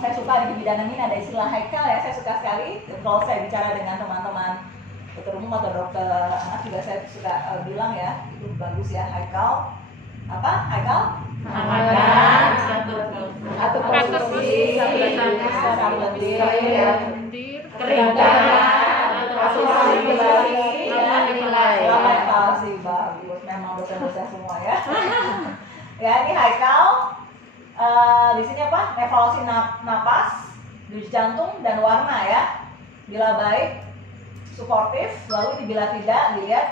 saya suka di bidang ini ada istilah haikal ya, saya suka sekali. Kalau saya bicara dengan teman-teman dokter umum atau dokter anak juga saya suka bilang ya, itu bagus ya haikal. Apa? Haikal? Atau posisi, keringkan, evaluasi bagus. Memang dosen-dosen semua ya. Ya ini haikal. Di sini apa? Evaluasi napas, denyut jantung dan warna ya. Bila baik, suportif, lalu bila tidak, dilihat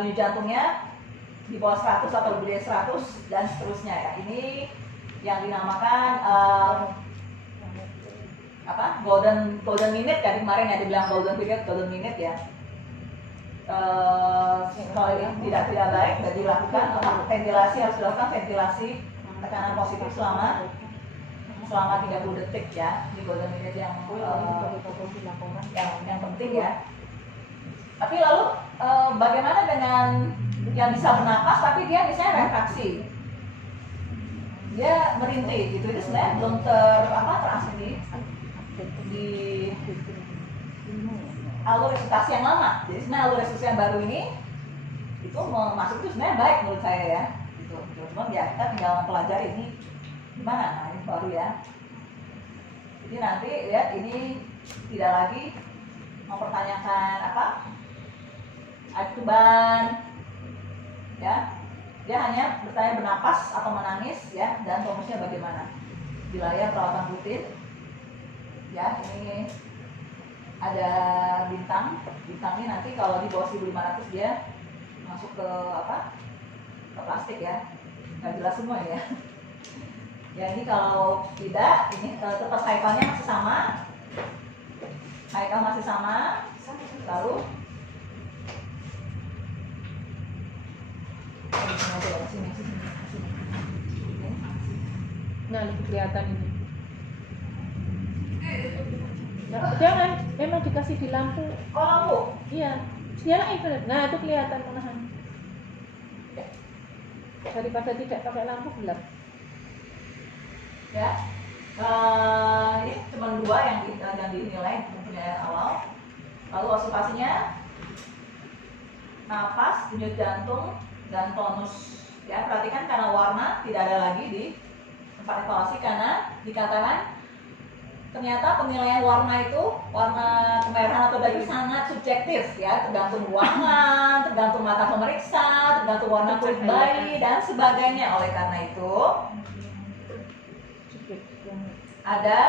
denyut jantungnya di bawah 100 atau lebih dari 100 dan seterusnya ya. Ini yang dinamakan apa? Golden minute kan kemarin ya, dibilang golden period, golden minute ya. Kalau ini tidak baik, dan dilakukan ventilasi, harus dilakukan ventilasi tekanan positif selama 30 detik ya. Di golden minute yang penting ya. Tapi lalu bagaimana dengan yang bisa bernapas tapi dia misalnya refraksi, dia merintih gitu, itu sebenarnya belum terasli di alur resusitasi yang lama. Jadi sebenarnya alur resusitasi yang baru ini itu masuk itu sebenarnya baik menurut saya ya. Gitu. Cuman ya kita tinggal mempelajari ini gimana. Nah ini baru ya. Jadi nanti lihat ini tidak lagi mempertanyakan apa akuban ya, dia hanya bertanya bernapas atau menangis ya, dan tonusnya bagaimana. Wilayah perawatan rutin ya, ini ada bintang ini nanti kalau di bawah 1500 dia masuk ke apa, ke plastik ya, nggak jelas semua ya. Ya ini kalau tidak, ini tetap haikalnya masih sama, haikal masih sama, lalu nah lebih kelihatan ini. Nah, jangan, memang dikasih di lampu. Oh lampu? Iya, nyalain bener. Nah itu kelihatan menahan. Daripada tidak pakai lampu gelap. Ya, ini cuma 2 yang dinilai penilaian awal. Lalu observasinya, napas, denyut jantung, dan tonus. Ya, perhatikan karena warna tidak ada lagi di tempat evaluasi karena dikatakan ternyata penilaian warna itu, warna kemerahan atau biru sangat subjektif ya, tergantung ruangan, tergantung mata pemeriksa, tergantung warna kulit bayi dan sebagainya. Oleh karena itu ada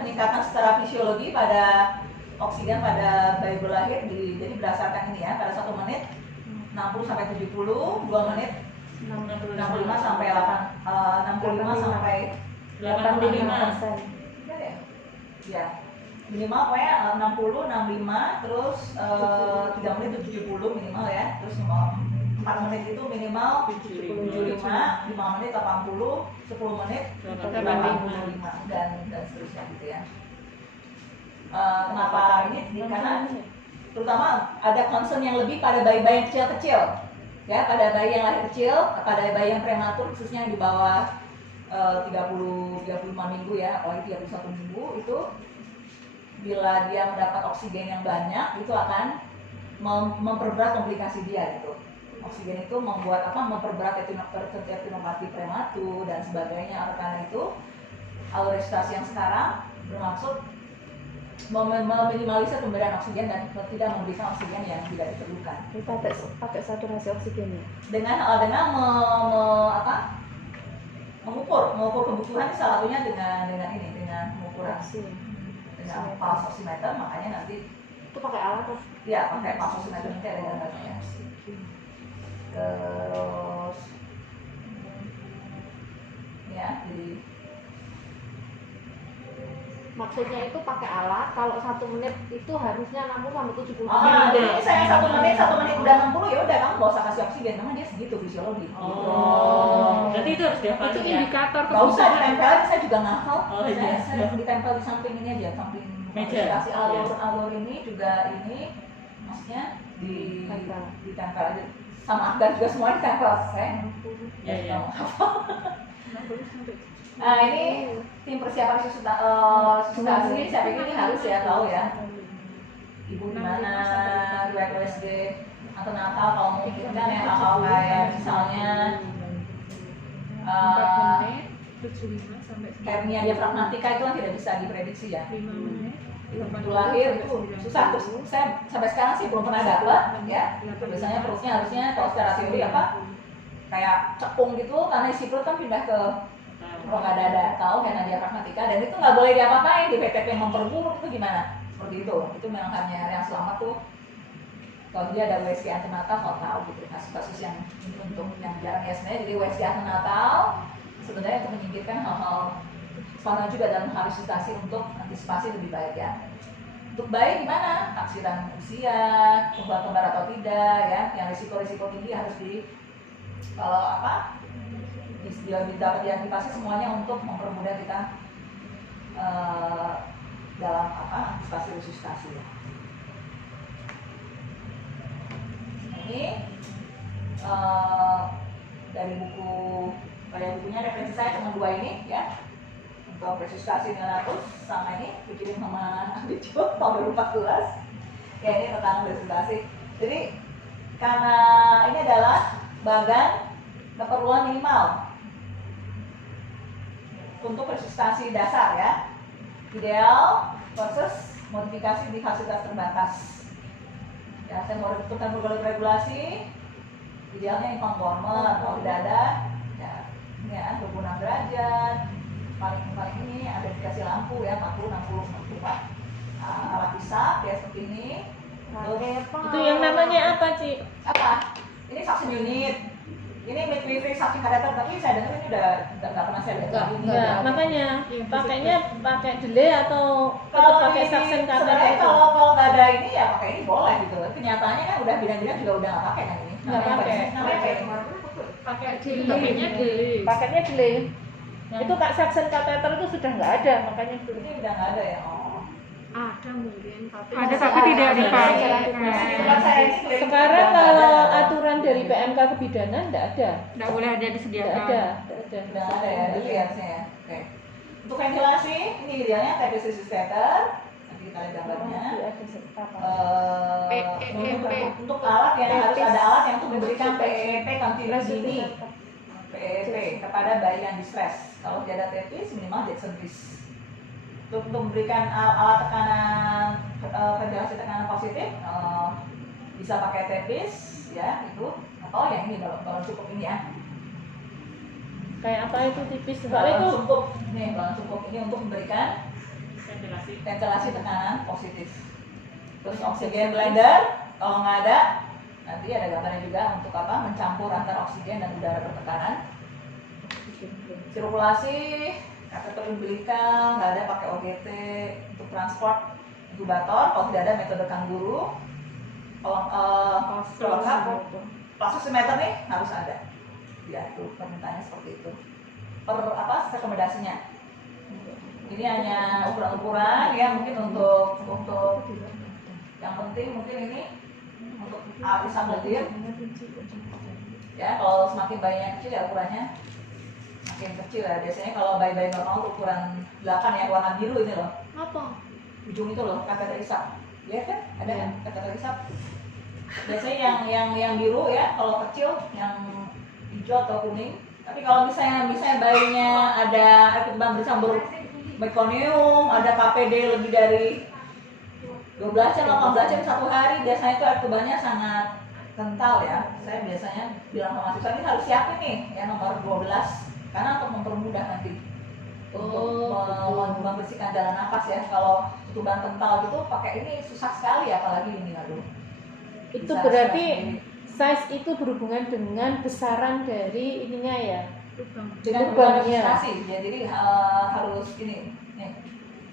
peningkatan secara fisiologi pada oksigen pada bayi berlahir jadi berdasarkan ini ya, pada 1 menit 60 sampai 70, 2 menit 65 sampai 65 sampai 85%. Ya. Minimal pokoknya 60, 65, terus 3 menit itu 70 minimal ya. Terus 4 menit itu minimal 75, 5 menit 80, 10 menit 85 dan seterusnya gitu ya. Kenapa ini? Karena terutama ada concern yang lebih pada bayi-bayi yang kecil-kecil ya, pada bayi yang lahir kecil, pada bayi yang prematur khususnya yang di bawah 35 minggu ya, apalagi 31 minggu itu bila dia mendapat oksigen yang banyak itu akan memperberat komplikasi dia gitu. Oksigen itu memperberat retinopati prematur dan sebagainya. Oleh karena itu alur resusitasi yang sekarang bermaksud meminimalisir pemberian oksigen dan tidak memberikan oksigen yang tidak diperlukan. Pakai saturasi oksigennya. Dengan mengukur kebutuhan, salah satunya dengan mengukur dengan pulse oximeter. Makanya nanti itu pakai alat kan? Iya, pakai pulse oximeter nanti ada gambarnya. Terus ya, jadi maksudnya itu pakai alat, kalau 1 menit itu harusnya 60 sampai 70 menit. Jadi misalnya 1 menit udah 60 ya udah kamu gak usah kasih oksigen, karena dia segitu fisiologi. Berarti itu harus dihafalin. Itu ya? indikator Gak usah ditempelin, saya juga ngafal. iya. Saya ditempel di samping ini aja, samping meja. kasih alur ini juga ini, maksudnya ditempel aja. Sama Akbar juga semua ditempel. Saya Iya. Nah ini tim persiapan susutasi, saya pikir ini harus ya tahu ya. Ibu gimana, riwayat USG atau Natal kalau memikirkan ya hal-hal kayak misalnya hernia diafragmatika itu kan tidak bisa diprediksi ya. Waktu lahir itu susah, terus saya sampai sekarang sih belum pernah dapat ya. Biasanya perutnya harusnya kalau secara teori apa kayak cekung gitu karena isi perut kan pindah ke rongga dada, tahu hernia diafragmatika, dan itu nggak boleh diapa-apain, di PTP memperburuk itu gimana? Seperti itu memang hanya yang selamat tuh kalau dia ada USG antenatal kalau tahu gitu, kasus-kasus yang untuk yang jarang ya sebenarnya. Jadi USG antenatal sebenarnya untuk menyingkirkan hal-hal sama juga dalam halusinasi untuk antisipasi lebih baik ya. Untuk bayi gimana? Taksiran usia, kembar atau tidak ya, yang risiko-risiko tinggi harus kalau apa dapat diantisipasi semuanya untuk mempermudah kita dalam apa antisipasi resusitasi ya. Ini dari buku bukunya referensi saya cuma 2 ini ya. Untuk resusitasi 900 sama ini dikirim sama Bijo tahun 2014 ya, ini tentang resusitasi. Jadi karena ini adalah bagan keperluan minimal untuk resusitasi dasar ya, ideal versus modifikasi di fasilitas terbatas ya. Saya mau tentukan berbagai regulasi, idealnya conformer, kalau tidak ada ya ini ya 26 derajat. Paling ini ada dikasih lampu ya 40, 60, 64 alat hisap ya seperti ini. Itu yang namanya apa, Ci? Apa? Ini suction unit. Ini midwifery suction catheter, tapi saya dengar ini udah nggak pernah saya lihat lagi. Enggak, makanya pakainya pakai delay atau Kalau tetap pakai ini suction catheter sebenarnya itu? kalau nggak ada ini ya pakai ini boleh gitu. Kenyataannya kan udah bidan-bidan juga udah nggak pakai kan ini. Nggak pakai. Namanya kayak ini. Pakai delay. Pakainya delay. Itu kak suction catheter itu sudah nggak ada, makanya itu. Ini udah nggak ada ya. Oh. Ada mungkin tapi Ada tapi tidak dipakai. Tempat saya ini klinik Sekarang udah nggak kalau ada. aturan dari PMK kebidanan nggak ada. Tidak boleh ada Nggak disediakan. ada. Udah nggak ada ya, itu harusnya ya. Oke. Untuk ventilasi, ini idealnya TPC catheter. Nanti kita lihat gambarnya. Untuk alat yang harus ada alat yang untuk memberikan PEP continuous dini, PEP kepada bayi yang distress. Kalau tidak ada TPC minimal Jackson Breeze. Untuk memberikan alat tekanan ventilasi tekanan positif bisa pakai TPC ya itu, atau yang ini balon cukup ini ya. Kayak apa itu tipis? Soalnya Balon itu cukup nih, balon cukup ini untuk memberikan ventilasi tekanan positif. Terus oksigen blender kalau nggak ada, nanti ada gambarnya juga untuk apa mencampur antara oksigen dan udara bertekanan. Sirkulasi kateter umbilical nggak ada, pakai OGT. Untuk transport inkubator kalau tidak ada metode kanguru. Kalau plasimeter nih harus ada. Ya itu permintaannya seperti itu. Rekomendasinya. Ini hanya ukuran-ukuran ya, mungkin untuk yang penting mungkin ini untuk bisa belajar. Ya kalau semakin bayinya kecil ya ukurannya makin kecil ya. Biasanya kalau bayi-bayi normal ukuran 8 ya, warna biru ini loh. apa? Ujung itu loh kateter hisap. Lihat kan? Ada kan kateter hisap. Biasanya yang biru ya kalau kecil, yang hijau atau kuning. Tapi kalau misalnya bayinya ada air kembang bersambur mekonium, ada KPD lebih dari 12 jam, 18 jam satu hari, biasanya itu air kembangnya sangat kental ya. Saya biasanya bilang sama mahasiswa ini harus siapin nih ya nomor 12 karena untuk mempermudah nanti untuk membersihkan jalan nafas ya. Kalau tuban kental gitu pakai ini susah sekali, apalagi ini aduh. itu Bisa berarti stres size itu berhubungan dengan besaran dari ininya ya. dengan lubangnya. registrasi ya, jadi harus ini nih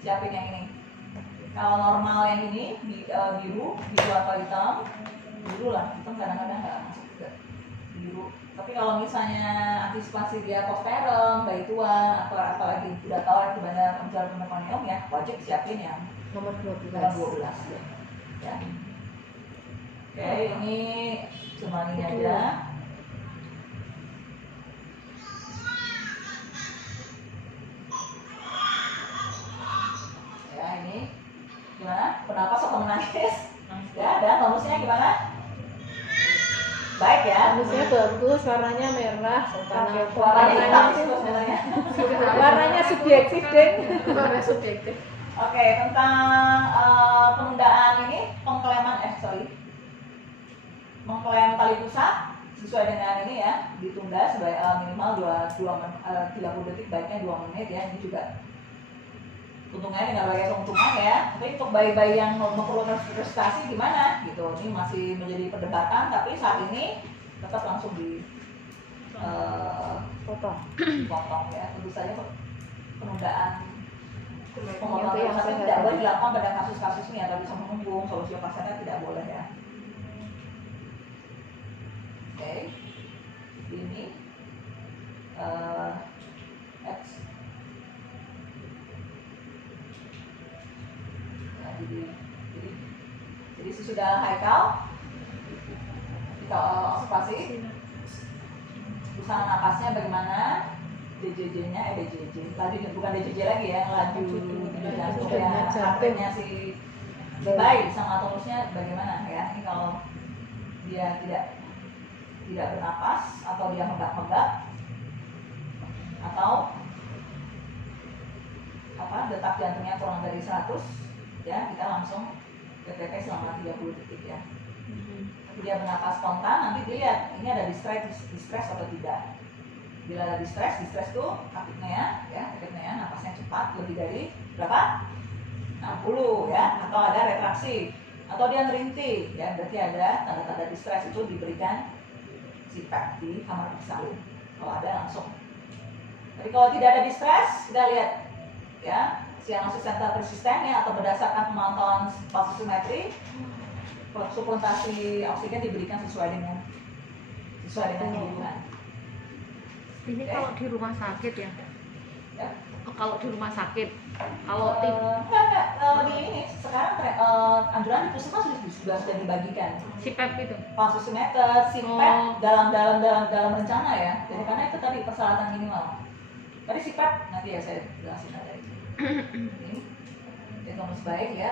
siapin yang ini. Kalau normal yang ini biru atau hitam, biru lah, hitam kadang-kadang nggak masuk juga biru. Tapi kalau misalnya antisipasi dia postpartum, bayi tua atau apalagi udah tahu itu banyak menjalani mekonium ya, wajib siapin yang Nomor 12. nomor 12 ya. Oke, ini cuma ini aja. Notis? Ya, dan bonusnya gimana? Baik ya. Manusia bagus, warnanya merah, karena Warnanya hitam warnanya sih itu sebenarnya. warnanya subjektif deh. Warna subjektif. Oke, tentang penundaan ini, mengklaim tali pusat sesuai dengan ini ya, ditunda sebagai minimal 30 detik, baiknya 2 menit ya. Ini juga untungnya tinggal bagai keuntungan ya. Tapi untuk bayi-bayi yang memerlukan prestasi gimana gitu, ini masih menjadi perdebatan. Tapi saat ini tetap langsung potong ya. Tentu saja penundaan pemotongan prestasi tidak boleh dilakukan pada kasus-kasus ini atau bisa menunggu solusi pasarnya, tidak boleh ya. Oke, ini jadi sesudah Haikal kita observasi usaha napasnya bagaimana, DJJ-nya DJJ laju, bukan DJJ lagi ya, laju jantungnya, arternya si bayi sama tonusnya bagaimana ya. Ini kalau dia tidak bernapas atau dia megap-megap atau detak jantungnya kurang dari 100 ya, kita langsung PPP selama 30 detik ya. Tapi dia bernapas spontan, nanti dilihat ini ada distress atau tidak. Bila ada distress tuh apnea ya, napasnya cepat lebih dari berapa? 60 ya, atau ada retraksi atau dia merintih ya, berarti ada tanda-tanda distress, itu diberikan CPAP di kamar bersalin kalau ada langsung. Tapi kalau tidak ada distress, kita lihat ya sianosis sentral persisten ya, atau berdasarkan pemantauan pulsimetri, suplementasi oksigen diberikan sesuai dengan kebutuhan. Ini kalau di rumah sakit ya? Ya. Kalau di rumah sakit, kalau di ini sekarang anjuran di puskesmas sudah dibagikan. CPAP itu? Pulsimeter, CPAP dalam rencana ya. Jadi karena itu tadi persyaratan minimal. Tadi CPAP nanti ya saya jelasin ada itu. Ini tonus baik ya,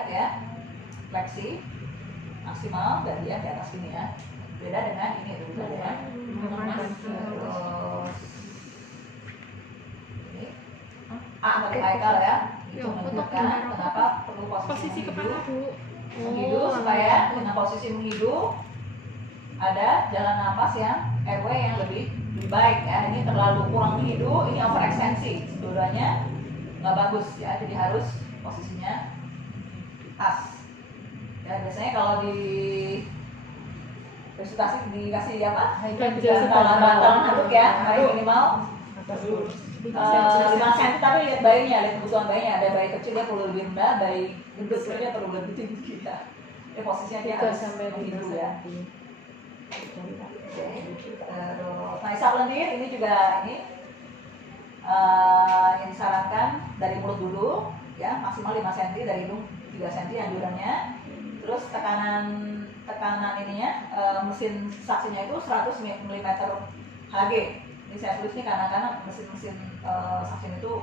fleksi maksimal dan dia di atas ini ya. Beda dengan ini dulu ya. Terus ini bagi Haikal ya. Itu menunjukkan kenapa perlu posisi kepala Bu. menghidu supaya dengan posisi menghidu ada jalan napas yang airway yang lebih baik ya. Ini terlalu kurang menghidu, ini overextensi, dua-duanya nggak bagus ya. Jadi harus posisinya pas ya. Biasanya kalau di konsultasi dikasih apa? Bantalan handuk ya, bayi minimal 5 cm, tapi lihat bayinya, lihat kebutuhan bayinya. Ada bayi kecil dia perlu lebih rendah, bayi gendut dia perlu lebih tinggi ya. Ini posisinya dia harus menghidu ya. Nah, isap lendir ini juga yang disarankan dari mulut dulu ya, maksimal 5 cm, dari hidung 3 cm anjurannya. Terus tekanan ininya mesin saksinya itu 100 mm Hg. Ini saya tulis nih karena mesin saksinya itu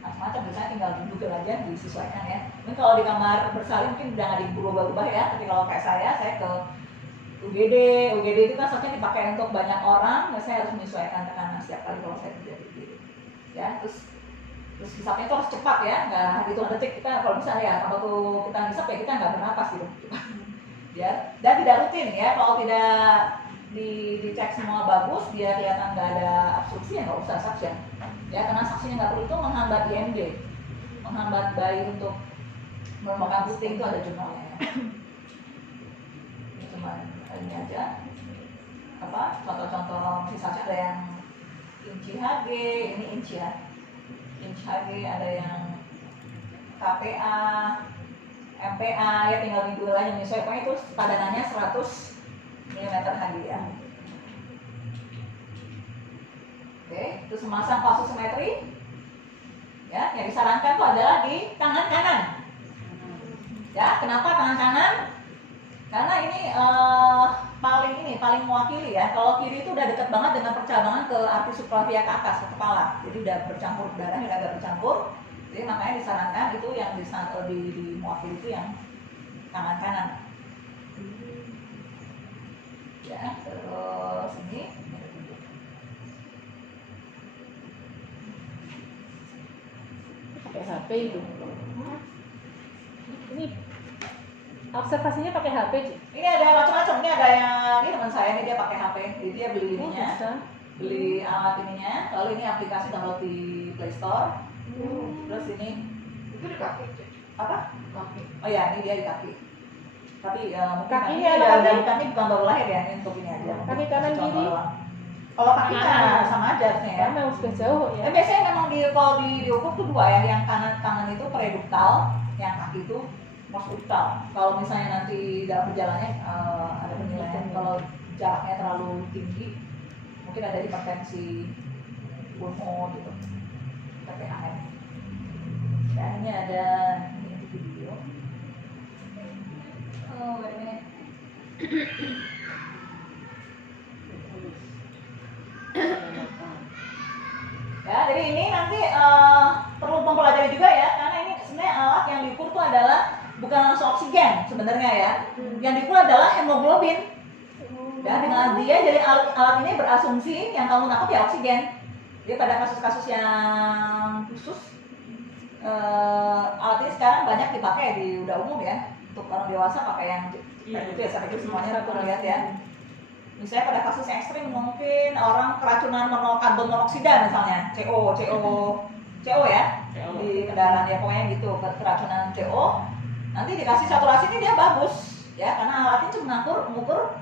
macam-macam, biasanya tinggal di Google aja disesuaikan ya. Mungkin kalau di kamar bersalin mungkin udah nggak diubah-ubah ya, tapi kalau kayak saya ke UGD itu kan saksinya dipakai untuk banyak orang, saya harus menyesuaikan tekanan setiap kali kalau saya kerja di UGD ya. Terus hisapnya itu harus cepat ya, nggak hitung detik. Kita kalau bisa ya, kalau tuh kita hisap ya kita nggak bernapas gitu ya. Dan tidak rutin ya, kalau tidak dicek semua bagus, dia kelihatan nggak ada absorpsi ya nggak usah suction ya, karena saksinya nggak perlu. Itu menghambat IMD, menghambat bayi untuk melembabkan puting, itu ada jurnalnya ya. Ini cuma ini aja contoh-contoh sisanya. Ada yang inci Hg, ini inci ya, inci Hg, ada yang KPA, MPA ya, tinggal di dua aja menyesuaikan. Itu padanannya 100 mm Hg ya. Oke, terus memasang pulsimetri ya, yang disarankan itu adalah di tangan kanan ya. Kenapa tangan kanan? Karena ini paling mewakili ya. Kalau kiri itu udah dekat banget dengan percabangan ke arteria subclavia ke atas, ke kepala, jadi udah bercampur darahnya, udah agak bercampur. Jadi makanya disarankan itu yang di mewakili itu yang tangan kanan. Ya, terus ini pakai HP itu. Ini observasinya pakai HP, Ci. ini ada macam-macam. Ini ada yang ini teman saya ini dia pakai HP, jadi dia beli Oh, ininya, bisa. beli alat ininya, lalu ini aplikasi download di Play Store. Terus ini Itu di kaki. apa? Kaki. Oh ya, ini dia di kaki. Tapi mungkin Kakinya ini ada dari kaki? kaki bukan baru lahir ya, ini untuk ini aja. Kaki kanan, Contoh kiri? doang. Kalau kaki kan sama aja harusnya ya. Karena sudah jauh ya. Biasanya memang kalau diukur tuh dua ya, yang kanan itu preduktal, yang kaki itu postduktal. Kalau misalnya nanti dalam perjalanannya ada penilaian kalau jaraknya terlalu tinggi, mungkin ada hipertensi pulmo gitu, PPAM. Dan ini ada ini video. Oh, wait a minute. Ya, jadi ini nanti perlu mempelajari juga ya, karena ini sebenarnya alat yang diukur itu adalah bukan langsung oksigen sebenarnya ya. Yang diukur adalah hemoglobin. Ya, dengan dia jadi alat ini berasumsi yang kamu nangkep ya oksigen. Jadi pada kasus-kasus yang khusus alat ini sekarang banyak dipakai di udah umum ya. Untuk orang dewasa pakai yang itu ya, saya pikir semuanya perlu lihat ya. Misalnya pada kasus yang ekstrim mungkin orang keracunan karbon monoksida misalnya CO ya di kendaraan ya, pokoknya gitu keracunan CO, nanti dikasih saturasi ini dia bagus ya, karena alat ini cuma mengukur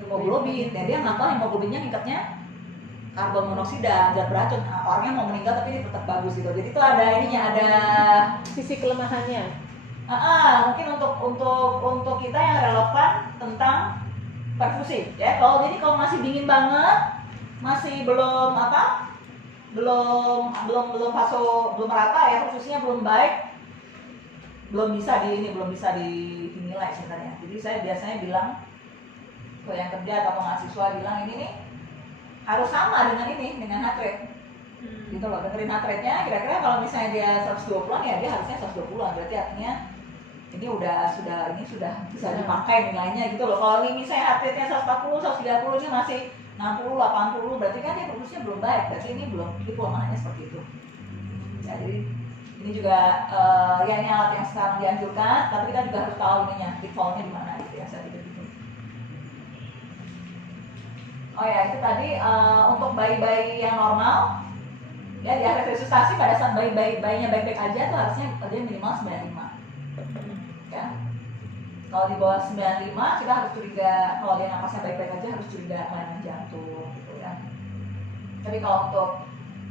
hemoglobin dan dia ngapa hemoglobinnya tingkatnya karbon monoksida zat beracun. Nah, orangnya mau meninggal tapi ini tetap bagus gitu. Jadi itu ada ininya, ada Sisi kelemahannya. mungkin untuk kita yang relevan tentang perfusi ya. Kalau masih dingin banget, masih belum merata ya, perfusinya belum baik, belum bisa dinilai sebenarnya. Jadi saya biasanya bilang ke yang kerja atau mahasiswa, bilang ini nih harus sama dengan heart rate. Gitu loh, dengerin heart rate-nya, kira-kira kalau misalnya dia 120-an ya dia harusnya 120-an, berarti artinya ini sudah bisa dipakai nilainya gitu loh. Kalau ini misalnya heart rate-nya 140, 130, ini masih 60, 80, berarti kan dia perusnya belum baik, berarti ini kelemahannya seperti itu. Ya, jadi ini juga ya ini alat yang sekarang dianjurkan, tapi kita juga harus tahu ininya, pitfall-nya di mana gitu ya, saya pikir gitu. Oh ya, itu tadi untuk bayi-bayi yang normal ya, di akhir resusitasi pada saat bayinya baik-baik aja tuh harusnya dia minimal 95 ya. Kalau di bawah 95 kita harus curiga, kalau dia napasnya baik-baik aja harus curiga kelainan jantung gitu ya. Tapi kalau untuk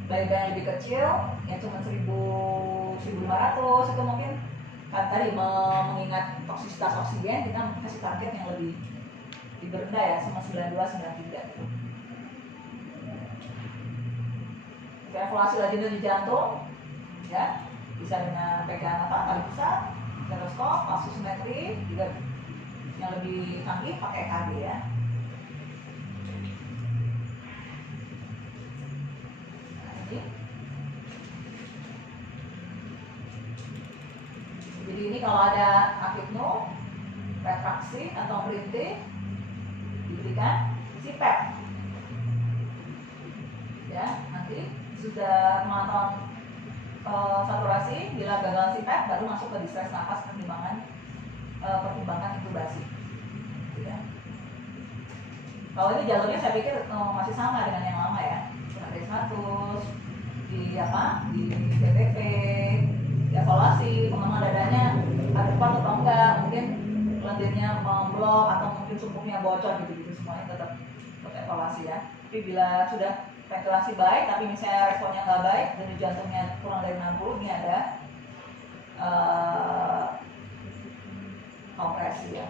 bayi-bayi yang lebih kecil yang cuma 1.500 itu mungkin kan tadi mengingat toksisitas oksigen, kita kasih target yang lebih rendah ya, sama 92, 93 gitu. Kita evaluasi laju di jantung ya, bisa dengan pegang tali pusat, stetoskop, pulsimetri, juga yang lebih canggih pakai EKG ya. Nah, ini. Jadi ini kalau ada akitno, retraksi atau berhenti, diberikan CPAP ya. Nanti sudah memantau saturasi, bila gagal CPAP baru masuk ke distress nafas, pertimbangan intubasi gitu ya. Kalau ini jalurnya saya pikir masih sama dengan yang lama ya, dari 100 di BTP, evaluasi pengembangan dadanya ada kuat atau enggak, mungkin lendirnya memblok atau mungkin sumpunya bocor gitu semuanya tetap evaluasi ya. Tapi bila sudah ventilasi baik tapi misalnya responnya nggak baik dan jantungnya kurang dari 60, ini ada kompresi ya.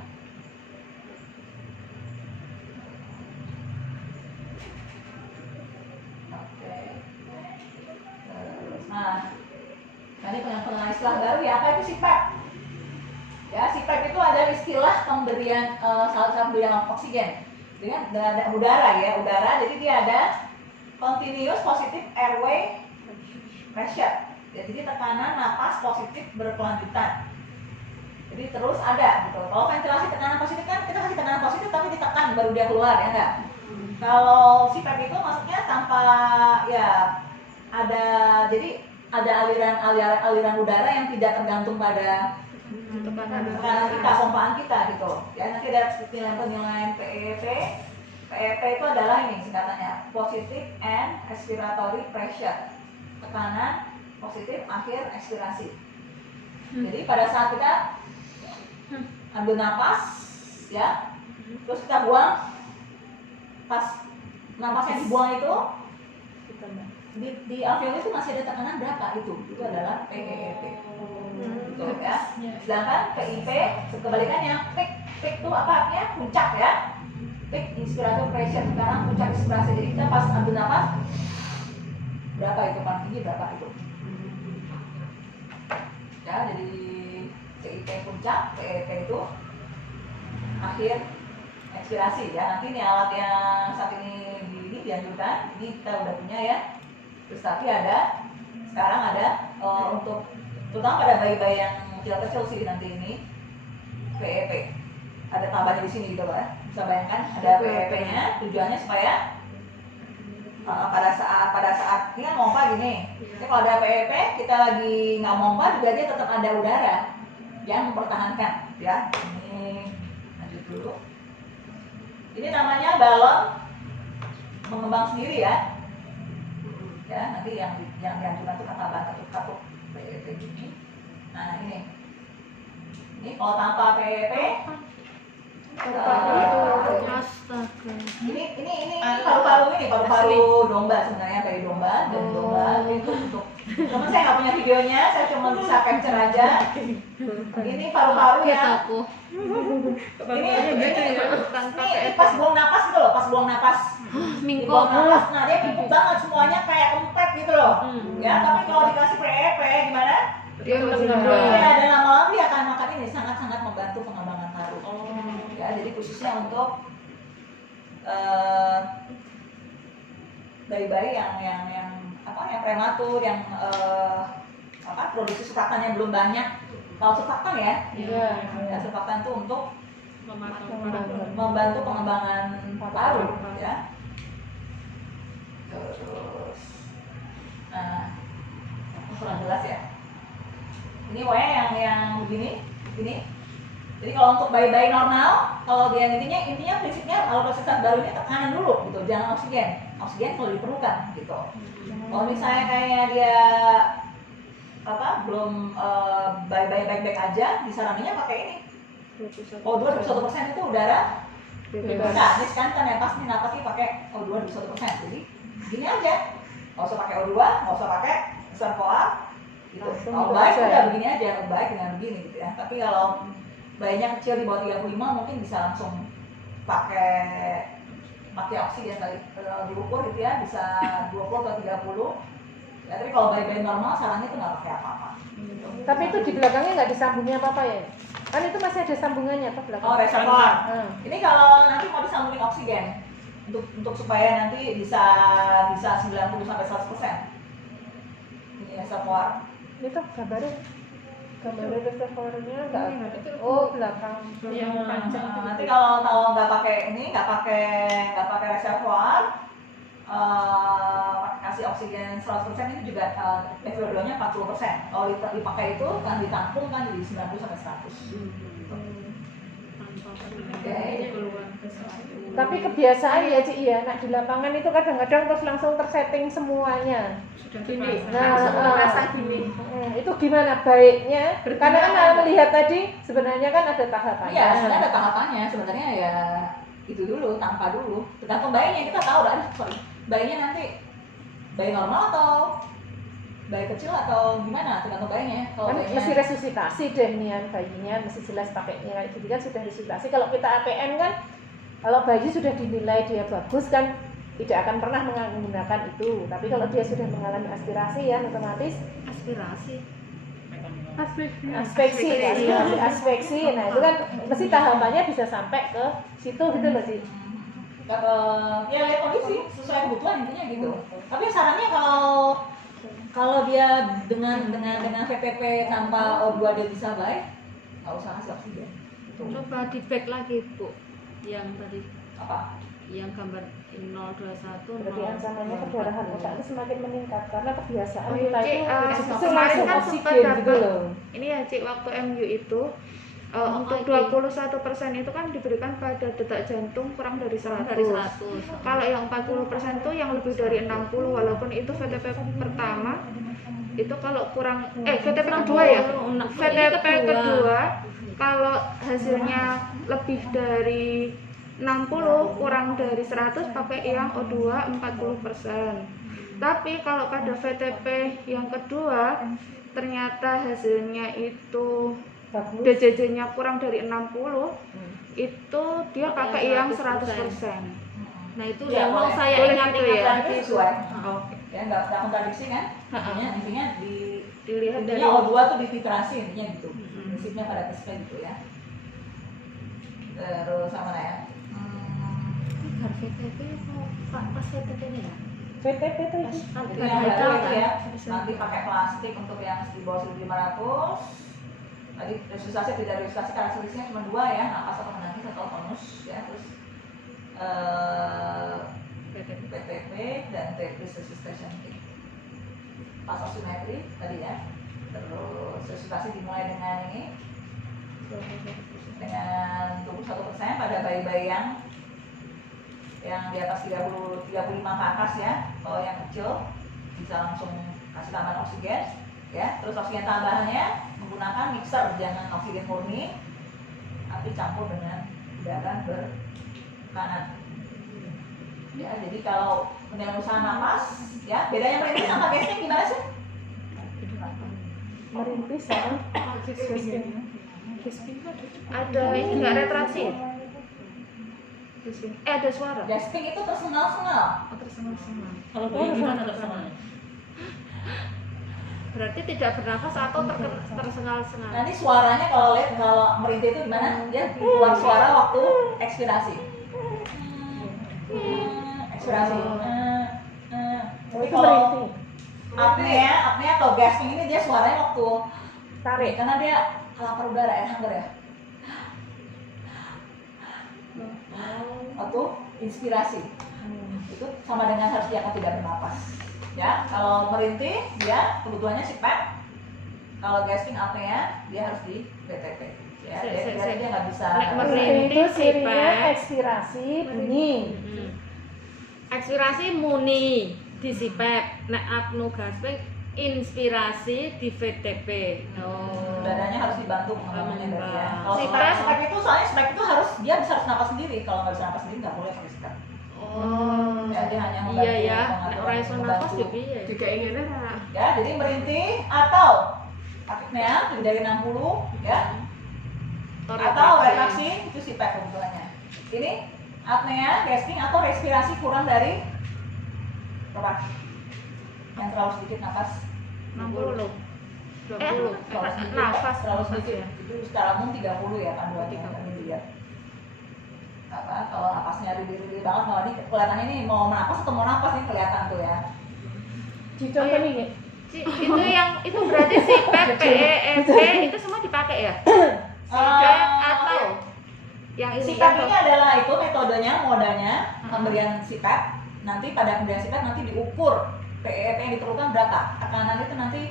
Oke. Nah, ini pengenal istilah baru ya, apa itu CPAP? Ya, CPAP itu adalah istilah pemberian salah satu pemberian oksigen dengan udara ya, jadi dia ada continuous positive airway pressure. Jadi tekanan napas positif berkelanjutan. Jadi Jadi terus ada gitu. Kalau ventilasi tekanan positif kan kita kasih tekanan positif tapi ditekan baru dia keluar ya enggak? Kalau si PEP itu maksudnya tanpa ya ada, jadi ada aliran udara yang tidak tergantung pada tekanan kita, pompaan kita gitu. Ya nanti ada penilaian PEP. PEP itu adalah ini singkatannya, positive and expiratory pressure. Tekanan positif akhir ekspirasi. Jadi pada saat kita ambil napas ya, terus kita buang, pas napasnya dibuang itu di alveol itu masih ada tekanan berapa, itu adalah PEP gitu ya. Sedangkan PIP kebalikannya, peak itu apa artinya, puncak ya, peak inspiratory pressure, sekarang puncak inspirasi. Jadi kita pas ambil napas berapa itu, paling tinggi berapa itu ya. Jadi PIP puncak, PEP itu akhir ekspirasi ya. Nanti ini alat yang saat ini dianjurkan, ini kita udah punya ya. Terus tapi sekarang ada untuk terutama pada bayi-bayi yang kecil-kecil sih nanti ini PEP. Ada tambahnya di sini gitu loh ya. Bisa bayangkan ada PEP-nya, tujuannya supaya pada saat ini kan mompa gini. Jadi kalau ada PEP, kita lagi nggak mompa juga dia tetap ada udara yang mempertahankan ya. Ini lanjut dulu. Ini namanya balon mengembang sendiri ya. Ya, nanti yang dianjurkan itu kata katup PEP ini. Nah, ini kalau tanpa PEP Astaga. ini paru-paru domba sebenarnya, bayi domba dan domba itu untuk, cuman saya nggak punya videonya, saya cuma bisa capture aja. Ini paru-paru ya. Ini pas buang napas gitu loh, pas buang napas. Buang napas, nah dia mingkuk banget semuanya kayak kempet gitu loh. Ya, tapi kalau dikasih PEP gimana? Iya, dan lama-lama dia akan makan ini, sangat-sangat membantu pengembangan paru. Ya, jadi khususnya untuk bayi-bayi yang prematur, yang produksi surfaktannya belum banyak. Kalau surfaktan ya, surfaktan itu untuk membantu pengembangan paru ya. Terus, nah, kurang jelas ya. Ini pokoknya yang begini. Jadi kalau untuk bayi-bayi normal, kalau dia intinya prinsipnya kalau proses baru ini tekanan dulu gitu, jangan oksigen kalau diperlukan gitu. Kalau misalnya kayak dia belum bayi-bayi baik-baik aja, disarankannya pakai ini. O2 21% itu udara bebas. Nah, ini sekarang kita napas nih pakai O2 21%. Jadi gini aja, nggak usah pakai O2, nggak usah pakai reservoir gitu. Kalau baik udah begini aja, baik dengan begini gitu ya. Tapi kalau bayinya kecil di bawah 35 mungkin bisa langsung pakai oksigen kali, diukur gitu ya, bisa 20 atau 30 ya. Tapi kalau bayi-bayi normal sarannya itu nggak pakai apa-apa. Tapi itu di belakangnya nggak disambungnya apa-apa ya? Kan itu masih ada sambungannya apa belakang? Oh, reservoir. Ini kalau nanti mau disambungin oksigen untuk supaya nanti bisa 90 sampai 100%. Ini reservoir. Itu gambarnya reservoirnya nggak ada. Oh, belakang. Yang panjang. Nanti kalau nggak pakai reservoir, kasih oksigen 100% itu juga FiO2-nya 40%. Kalau dipakai itu kan ditampung kan jadi 90 sampai 100. Tapi kebiasaan ya Ci ya, nak di lapangan itu kadang-kadang terus langsung tersetting semuanya. Sudah gini. gini. Itu gimana baiknya? Karena kan melihat tadi sebenarnya kan ada tahapannya. Iya, sebenarnya ada tahapannya. Sebenarnya ya itu dulu, tanpa dulu. Tergantung bayinya, kita tahu bayinya nanti bayi normal atau bayi kecil atau gimana, tergantung bayinya. Kalau Kan bayinya mesti resusitasi deh nih bayinya, mesti jelas pakainya. Jadi kan sudah resusitasi. Kalau kita APN kan, kalau bayi sudah dinilai dia bagus kan tidak akan pernah menggunakan itu. Tapi kalau dia sudah mengalami aspirasi ya otomatis aspeksi. Nah itu kan mesti tahapannya bisa sampai ke situ gitu loh sih. ya lihat kondisi sesuai kebutuhan intinya gitu. Tapi sarannya kalau dia dengan VPP tanpa O2 dia bisa baik, nggak usah kasih oksigen. Itu Coba di back lagi Bu, yang tadi apa? yang gambar 021. Berarti ancamannya perdarahan otak itu semakin meningkat karena kebiasaan Oh iya, kita Cik, itu justru kemarin langsung kan oksigen sempat gitu dapat. loh. Ini ya Cik, waktu MU itu untuk itu. 21% itu kan diberikan pada detak jantung kurang dari 100. Dari 100. Kalau yang 40% itu yang lebih dari 60, walaupun itu VTP pertama itu kalau kurang VTP kedua ya. VTP kedua kalau hasilnya lebih dari 60 kurang dari 100 pakai yang O2 40%. Tapi kalau pada VTP yang kedua ternyata hasilnya itu Bagus. DJJ-nya kurang dari 60, itu dia pakai yang 100%. Nah itu Ya, yang mau boleh. saya Boleh ingat-ingat gitu ya. lagi Bu. Sesuai. Oke. Ya nggak kontradiksi kan? Intinya Dilihat dari intinya O2 tuh dititrasi intinya gitu. Prinsipnya pada prinsipnya gitu ya. Terus sama ya. Kan VTP pas VTP-nya ya? VTP itu Itu yang baru itu ya. Nanti pakai plastik untuk yang di bawah 1500. Tadi resusitasi tidak resusitasi karakteristiknya cuma 2 ya, napas atau menangis atau tonus ya. Terus PTP dan Tetris resuscitation kit. Pas oximetry tadi ya. Terus resusitasi dimulai dengan ini dengan 21% pada bayi-bayi yang di atas 35 ke atas ya. Kalau yang kecil bisa langsung kasih tambahan oksigen ya. Terus oksigen tambahannya menggunakan mixer, jangan oksigen murni tapi campur dengan udara berkanan ya. Jadi kalau penilaian usaha napas ya, bedanya merintis sama gasping gimana sih? merintis sama ada ini nggak retraksi ya? Ada suara. Gasping itu tersengal-sengal. Tersengal-sengal. Kalau bayi gimana tersengal? Berarti tidak bernafas atau tersengal-sengal. Nanti suaranya kalau lihat kalau merintih itu gimana? Dia keluar suara waktu ekspirasi. Ekspirasi. Tapi itu kalau merintih. apnea atau gasping ini dia suaranya waktu Tarik. karena dia lapar udara ya, hunger ya. Waktu inspirasi. Itu sama dengan harus dia tidak bernapas. Ya, kalau merintih dia kebutuhannya CPAP. Kalau gasping apnea dia harus di BTP. Ya, dia nggak bisa. Merintih itu cirinya ekspirasi bunyi. Ekspirasi muni di CPAP, nek apno gasping inspirasi di VTP. Oh. Dadanya harus dibantu pengembangannya berarti ya. Kalau CPAP CPAP itu soalnya CPAP itu harus dia bisa harus napas sendiri. Kalau nggak bisa napas sendiri nggak boleh pakai CPAP. Oh. Ya, dia hanya membantu. Iya ya, nek membantu, ora iso membantu. napas yo piye? Juga inginnya Ya, jadi merintih atau apnea lebih dari 60 ya. Atau retraksi itu CPAP kebutuhannya. Ini apnea, gasping atau respirasi kurang dari berapa? Yang terlalu sedikit napas 60. 20. terlalu sedikit, nafas terlalu nafas sedikit. ya. Itu secara umum 30 ya panduannya kami lihat. Apa kalau napasnya rili banget mau ini kelihatannya ini mau napas atau mau napas ini kelihatan tuh ya. Dicontoh ini. Itu yang itu berarti CPAP, PEEP itu semua dipakai ya? CPAP atau yang ini CPAP ini adalah itu metodenya, modanya pemberian CPAP. Nanti pada pemberian CPAP nanti diukur PEP yang diperlukan berapa. Tekanan itu nanti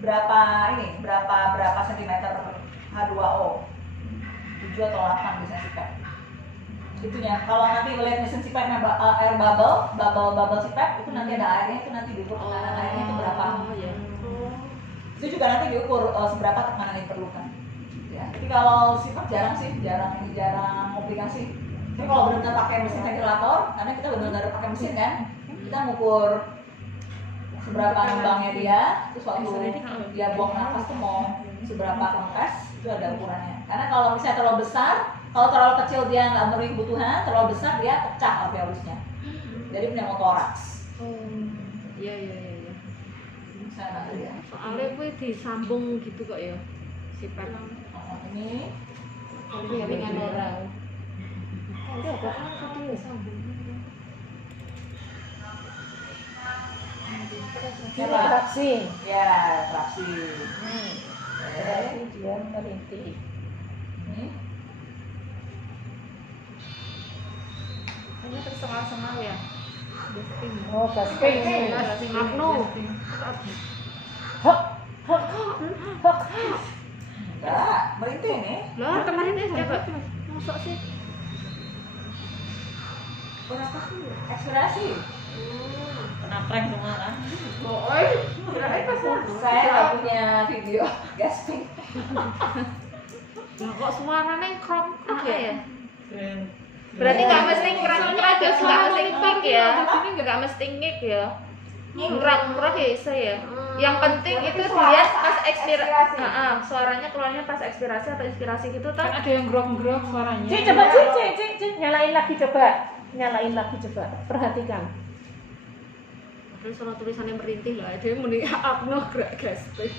berapa sentimeter H2O 7 atau 8 bisa CPAP. Itunya. Kalau nanti melihat mesin CPAP air bubble CPAP itu nanti ada airnya, itu nanti diukur tekanan airnya itu berapa. Ya. Itu juga nanti diukur seberapa tekanan yang diperlukan. Ya. Jadi kalau CPAP jarang komplikasi. Tapi kalau benar-benar pakai mesin ventilator, karena kita benar-benar pakai mesin kan, kita ngukur seberapa nembangnya dia, terus waktu dia buang nafas tuh mau seberapa kompres, itu ada ukurannya. Karena kalau misalnya terlalu besar, kalau terlalu kecil dia nggak memenuhi kebutuhan, terlalu besar dia pecah alveolusnya. Jadi pneumotoraks. Iya. Misalnya nanti ya. Soalnya kuwi disambung gitu kok ya. CPAP. Ini Dengan orang. Ada apa? Traksi. Ya, traksi. Berarti dia merintih. Ini. Ini tersengal-sengal ya. Oh, gasping. Magno. Hok, hok, hok. Enggak, merintih nih. Lah, kemarin coba. Masuk sih. Berapa sih? Ekspirasi. Kena prank semua kan. Saya nggak punya video gasping. Lah kok suaranya krong-krong ya? Keren. Berarti nggak mesti krong-krong ya, nggak mesti ngik ya. Tapi Nggak mesti ngik ya. Ngik. Krong-krong ya bisa ya. Yang penting Berarti itu suara dilihat saat pas ekspirasi. suaranya keluarnya pas ekspirasi atau inspirasi gitu Kan kan. ada yang grok-grok suaranya. Cik, coba cik, nyalain lagi coba. Nyalain lagi coba. Perhatikan. Terus suara tulisannya merintih lah, dia mending Agno gerak gasping.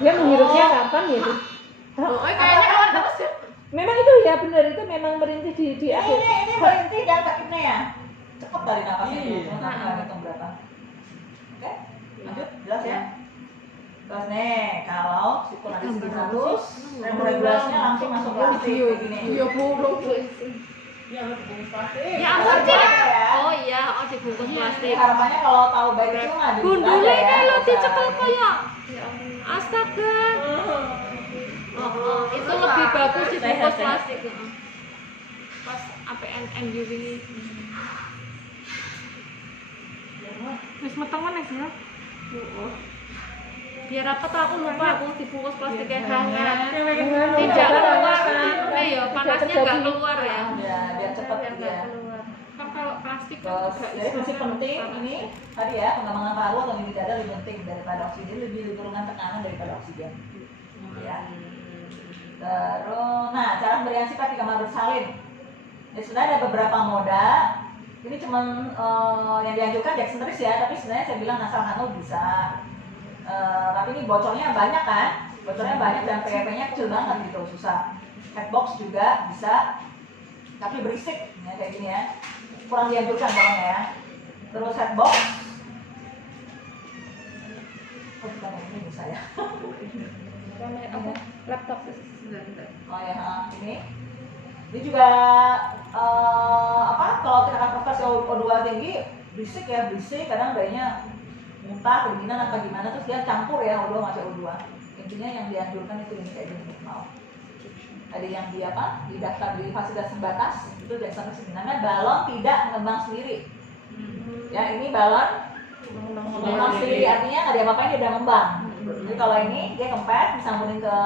Dia menghirupnya kapan ya, Bu? Oh, kayaknya kawan terus ya. Memang itu ya benar itu memang merintih di akhir. Ini merintih dan sakitnya ya. Cepet dari napasnya Iya. tuh. Nggak hitung berapa. Oke, lanjut, jelas ya. Terus nih, kalau sirkulasi di 100, regulasinya langsung masuk plastik kayak gini. Iya, buruk Bu. Ya harus bungkus plastik. Ya ampun sih. Ya. Oh iya, oh dibungkus plastik. Harapannya kalau tahu baik itu mah di Gundulnya ini lo Nggak usah. dicekel kayak. Astaga. Oh, itu lebih bagus dibungkus plastik. Pas APNN gini. Wis meteng mana sih ya? Biar apa tuh aku lupa aku dibungkus plastik yang hangat. Jangan Tidak keluar jangan. aneh ya, panasnya nggak keluar ya. Ya, biar cepet Biar nggak ya. keluar. Kan kalau plastik kan Terus, juga jadi prinsip penting ini tadi ya, pengembangan paru atau mimpi dada lebih penting daripada oksigen, lebih kurungan tekanan daripada oksigen. Ya. Terus, nah cara pemberian sifat di kamar bersalin. Ya sebenarnya ada beberapa moda. Ini cuman yang dianjurkan Jackson Tris ya, tapi sebenarnya saya bilang nasal kanul bisa. Tapi ini bocornya banyak kan? Bocornya banyak dan PEP-nya kecil banget gitu, susah. Headbox juga bisa, tapi berisik ya kayak gini ya. Kurang dianjurkan pokoknya ya. Terus headbox. Oh, bukan yang ini bisa ya. Apa? Laptop. Oh ya, ini. Ini juga kalau kita konsentrasi O2 tinggi, berisik ya, berisik. Kadang bayinya muntah, kedinginan apa gimana, terus dia campur ya O2 sama CO2. Intinya yang dianjurkan itu ini kayak gini mau. Ada yang di daftar di fasilitas sebatas itu Jackson Tris namanya balon tidak mengembang sendiri. Ya ini balon mengembang sendiri artinya nggak diapa-apain dia udah ngembang. Jadi kalau ini dia kempes disambungin ke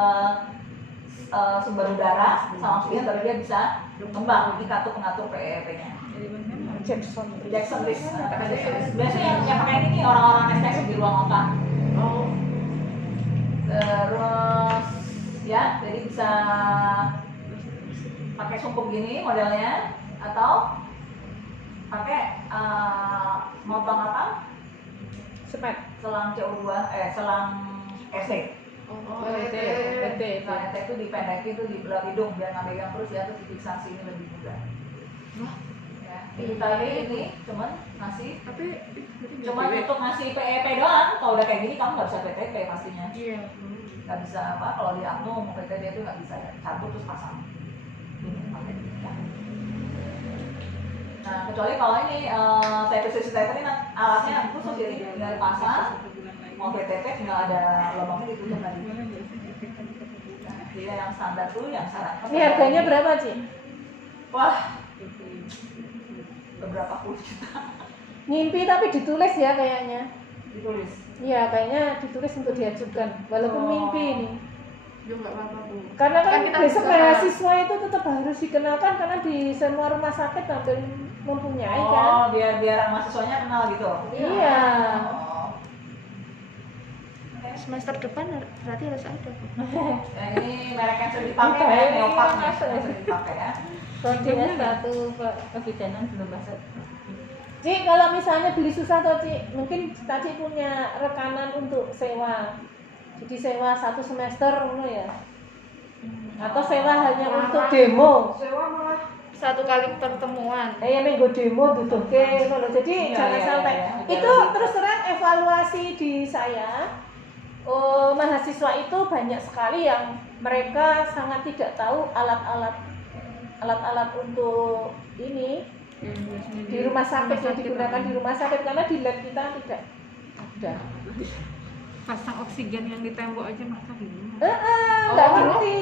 sumber udara sama oksigen baru dia bisa ngembang. Ini kartu pengatur PEP-nya. Jackson. Jackson Tris. Biasanya yang pakai ini nih orang-orang anestesi di ruang otak. Terus ya, jadi bisa pakai sumpuk gini modelnya atau pakai motong apa? Semet. Selang CO2, selang EC. PT. Nah, EC itu dipendekin tuh di belah hidung biar nggak megang terus ya, terus difiksasi ini lebih mudah. Ya, ini cuman ngasih untuk ngasih PEP doang. Kalau udah kayak gini kamu nggak bisa PTP pastinya. Iya. Nggak bisa apa, kalau di apno mau PTP itu nggak bisa ya, cabut terus pasang. Ini pakai ya. Nah kecuali kalau ini stethoscope ini alatnya khusus jadi tinggal dipasang, mau PTP tinggal ada lubangnya ditutup tadi. Nah, dia yang standar tuh yang syarat. Ini harganya berapa, Ci? Wah, beberapa puluh juta Ngimpi tapi ditulis ya kayaknya. ditulis. Iya, kayaknya ditulis untuk diajukan walaupun mimpi ini. Ya nggak apa-apa Bu. Karena kan Kan kita besok bisa- mahasiswa itu tetap harus dikenalkan karena di semua rumah sakit hampir mempunyai kan. Oh, biar mahasiswanya kenal gitu. Iya. Oh. Semester depan berarti harus ada. Nah, ini merek yang sering dipakai ya, Neopak nih, yang sering dipakai ya. Kodenya Satu kebidanan belum masuk. Ci, kalau misalnya beli susah toh Ci, mungkin tadi punya rekanan untuk sewa. Jadi sewa 1 semester ngono ya. Atau sewa hanya untuk demo. Sewa satu kali pertemuan. Ya minggu demo duduke ngono. Jadi Iya, jangan iya, sampai iya. itu terus terang evaluasi di saya. Mahasiswa itu banyak sekali yang mereka sangat tidak tahu alat-alat untuk ini di rumah sakit yang digunakan di rumah sakit karena di lab kita tidak ada. Pasang oksigen yang di tembok aja mereka bingung. Nggak ngerti.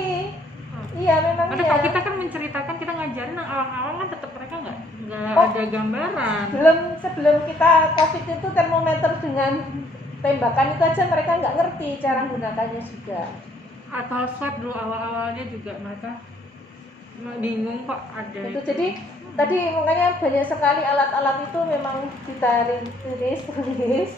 Iya memang Padahal iya. kalau kita kan menceritakan, kita ngajarin yang awal-awal kan tetap mereka nggak Oh. ada gambaran. Sebelum kita COVID itu termometer dengan tembakan itu aja mereka nggak ngerti cara menggunakannya juga. Atau swab dulu awal-awalnya juga mereka bingung kok ada. Itu jadi tadi makanya banyak sekali alat-alat itu memang tulis.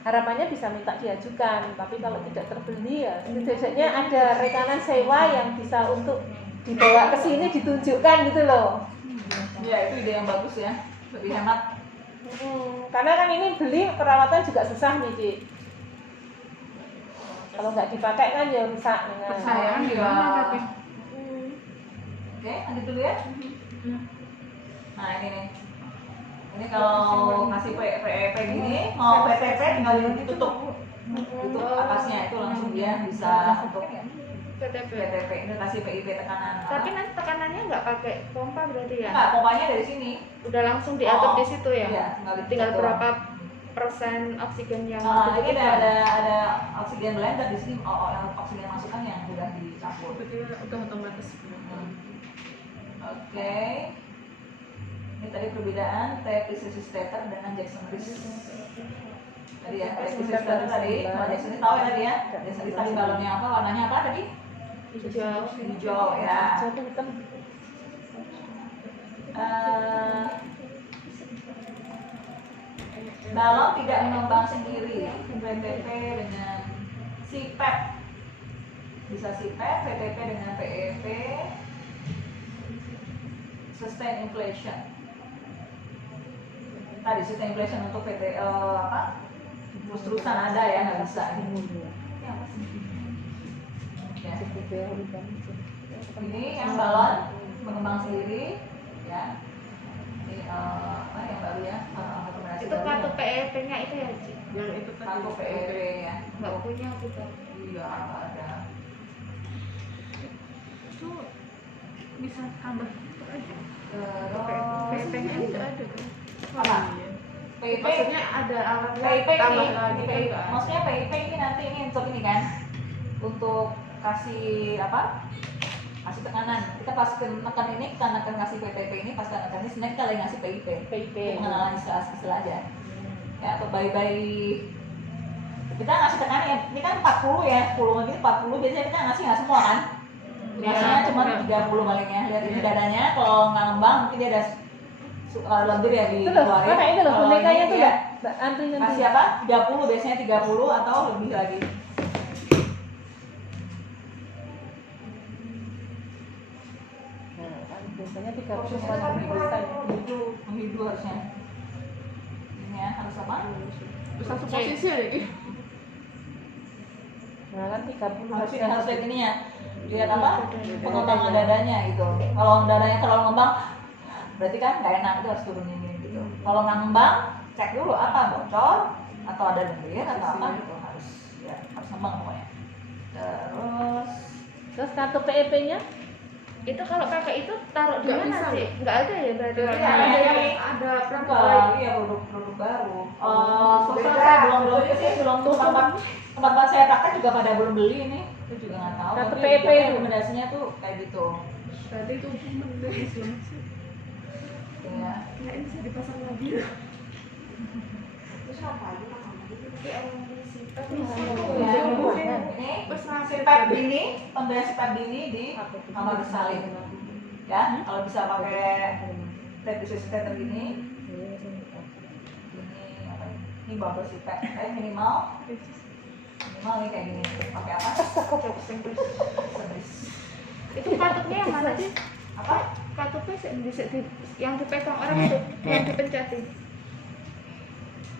Harapannya bisa minta diajukan, tapi kalau tidak terbeli ya setidaknya ada rekanan sewa yang bisa untuk dibawa ke sini ditunjukkan gitu loh. Ya itu ide yang bagus ya, lebih hemat. Karena kan ini beli perawatan juga susah nih Cik. Kalau nggak dipakai kan ya rusak. Kepercayaan Iya. gimana tapi? Oke, lanjut dulu ya. Nah ini nih. Ini kalau ngasih PEP gini, mau PTP tinggal ditutup atasnya itu langsung dia bisa untuk PTP. PTP. Ini kasih PIP tekanan. Tapi nanti tekanannya nggak pakai pompa berarti ya? Enggak, pompanya dari sini. Udah langsung diatur Oh, di situ ya? iya, Tinggal diatur. berapa persen oksigen yang Nah, ini dibutuhkan? ada oksigen blender di sini. Yang oksigen masukan yang udah dicampur. Berarti udah otomatis. Oke. Ini tadi perbedaan tape resuscitator dengan Jackson Reese. Tadi ya, tape resuscitator tadi, kalau Jackson Reese tahu ya tadi ya. Jackson Reese tadi balonnya apa, warnanya apa tadi? Hijau. Hijau ya. Balon tidak mengembang sendiri. PTP dengan CPAP. Bisa CPAP, PTP dengan PEP. Sustain inflation. Tadi sustain inflation untuk PT terus-terusan ada ya, nggak bisa. Ya. Ini yang balon mengembang sendiri, ya. Ini apa yang baru ya? Rekomendasi Itu baru kartu ya. PEP-nya itu ya, Ci? Yang itu tadi. Kartu PEP ya. Nggak punya kita. Iya, nggak ada. Itu bisa tambah itu aja. Terus PP-nya itu ada kan? apa? PIP Maksudnya ada alatnya PIP tambah ini, lagi kan nggak ada. maksudnya PIP ini nanti ini untuk ini kan, untuk kasih apa? Kasih tekanan. Kita pas tekan ini, kita akan kasih PTP ini, pas tekan ini, sebenarnya kita lagi ngasih PIP. PIP. Itu pengenalan istilah aja. Ya, atau bayi-bayi kita ngasih tekanan ya, ini kan 40 ya, 10 lagi 40 biasanya kita ngasih nggak semua kan? Biasanya cuma 30 palingnya. Lihat ini dadanya, kalau nggak ngembang mungkin dia ada lendir ya Itu loh, dikeluarin. mana ini loh Kalau bonekanya ini tuh dia ya, antri kasih apa? 30 biasanya 30 atau lebih lagi. Biasanya 30 Prosesnya orang tapi bisa. menghidu harusnya. Ini ya, harus apa? Terus satu posisi aja gitu. Nah kan 30 Harus harusnya harus lihat ini ya. Lihat apa? Pengembangan dadanya gitu. Kalau dadanya terlalu ngembang, berarti kan nggak enak, itu harus turunin gitu. Kalau nggak ngembang, cek dulu apa bocor atau ada lendir atau apa gitu, harus ya harus ngembang pokoknya. Terus kartu PEP-nya Itu kalau pakai itu taruh di Nggak mana bisa, sih? Nggak ada ya berarti? Iya, Nggak ada ya? yang- Ada Enggak, iya produk baru. Sosial saya belum ini sih, belum tuh tempat saya praktek juga pada belum beli ini. Itu juga nggak tahu. Kartu Tapi PEP juga itu. rekomendasinya tuh kayak gitu. Berarti itu bener sih. Iya. Nah ini bisa dipasang lagi. Terus apa lagi? Iya. Ini sifat dini, pembelian sifat dini di kamar bersalin. Ya, kalau bisa pakai tape resuscitator ini. Ini apa ini? Ini bubble sifat. Minimal nih kayak gini. Pakai apa? Sebis. Itu kartunya yang mana sih? Apa? Kartunya yang dipegang orang itu, yang dipencetin.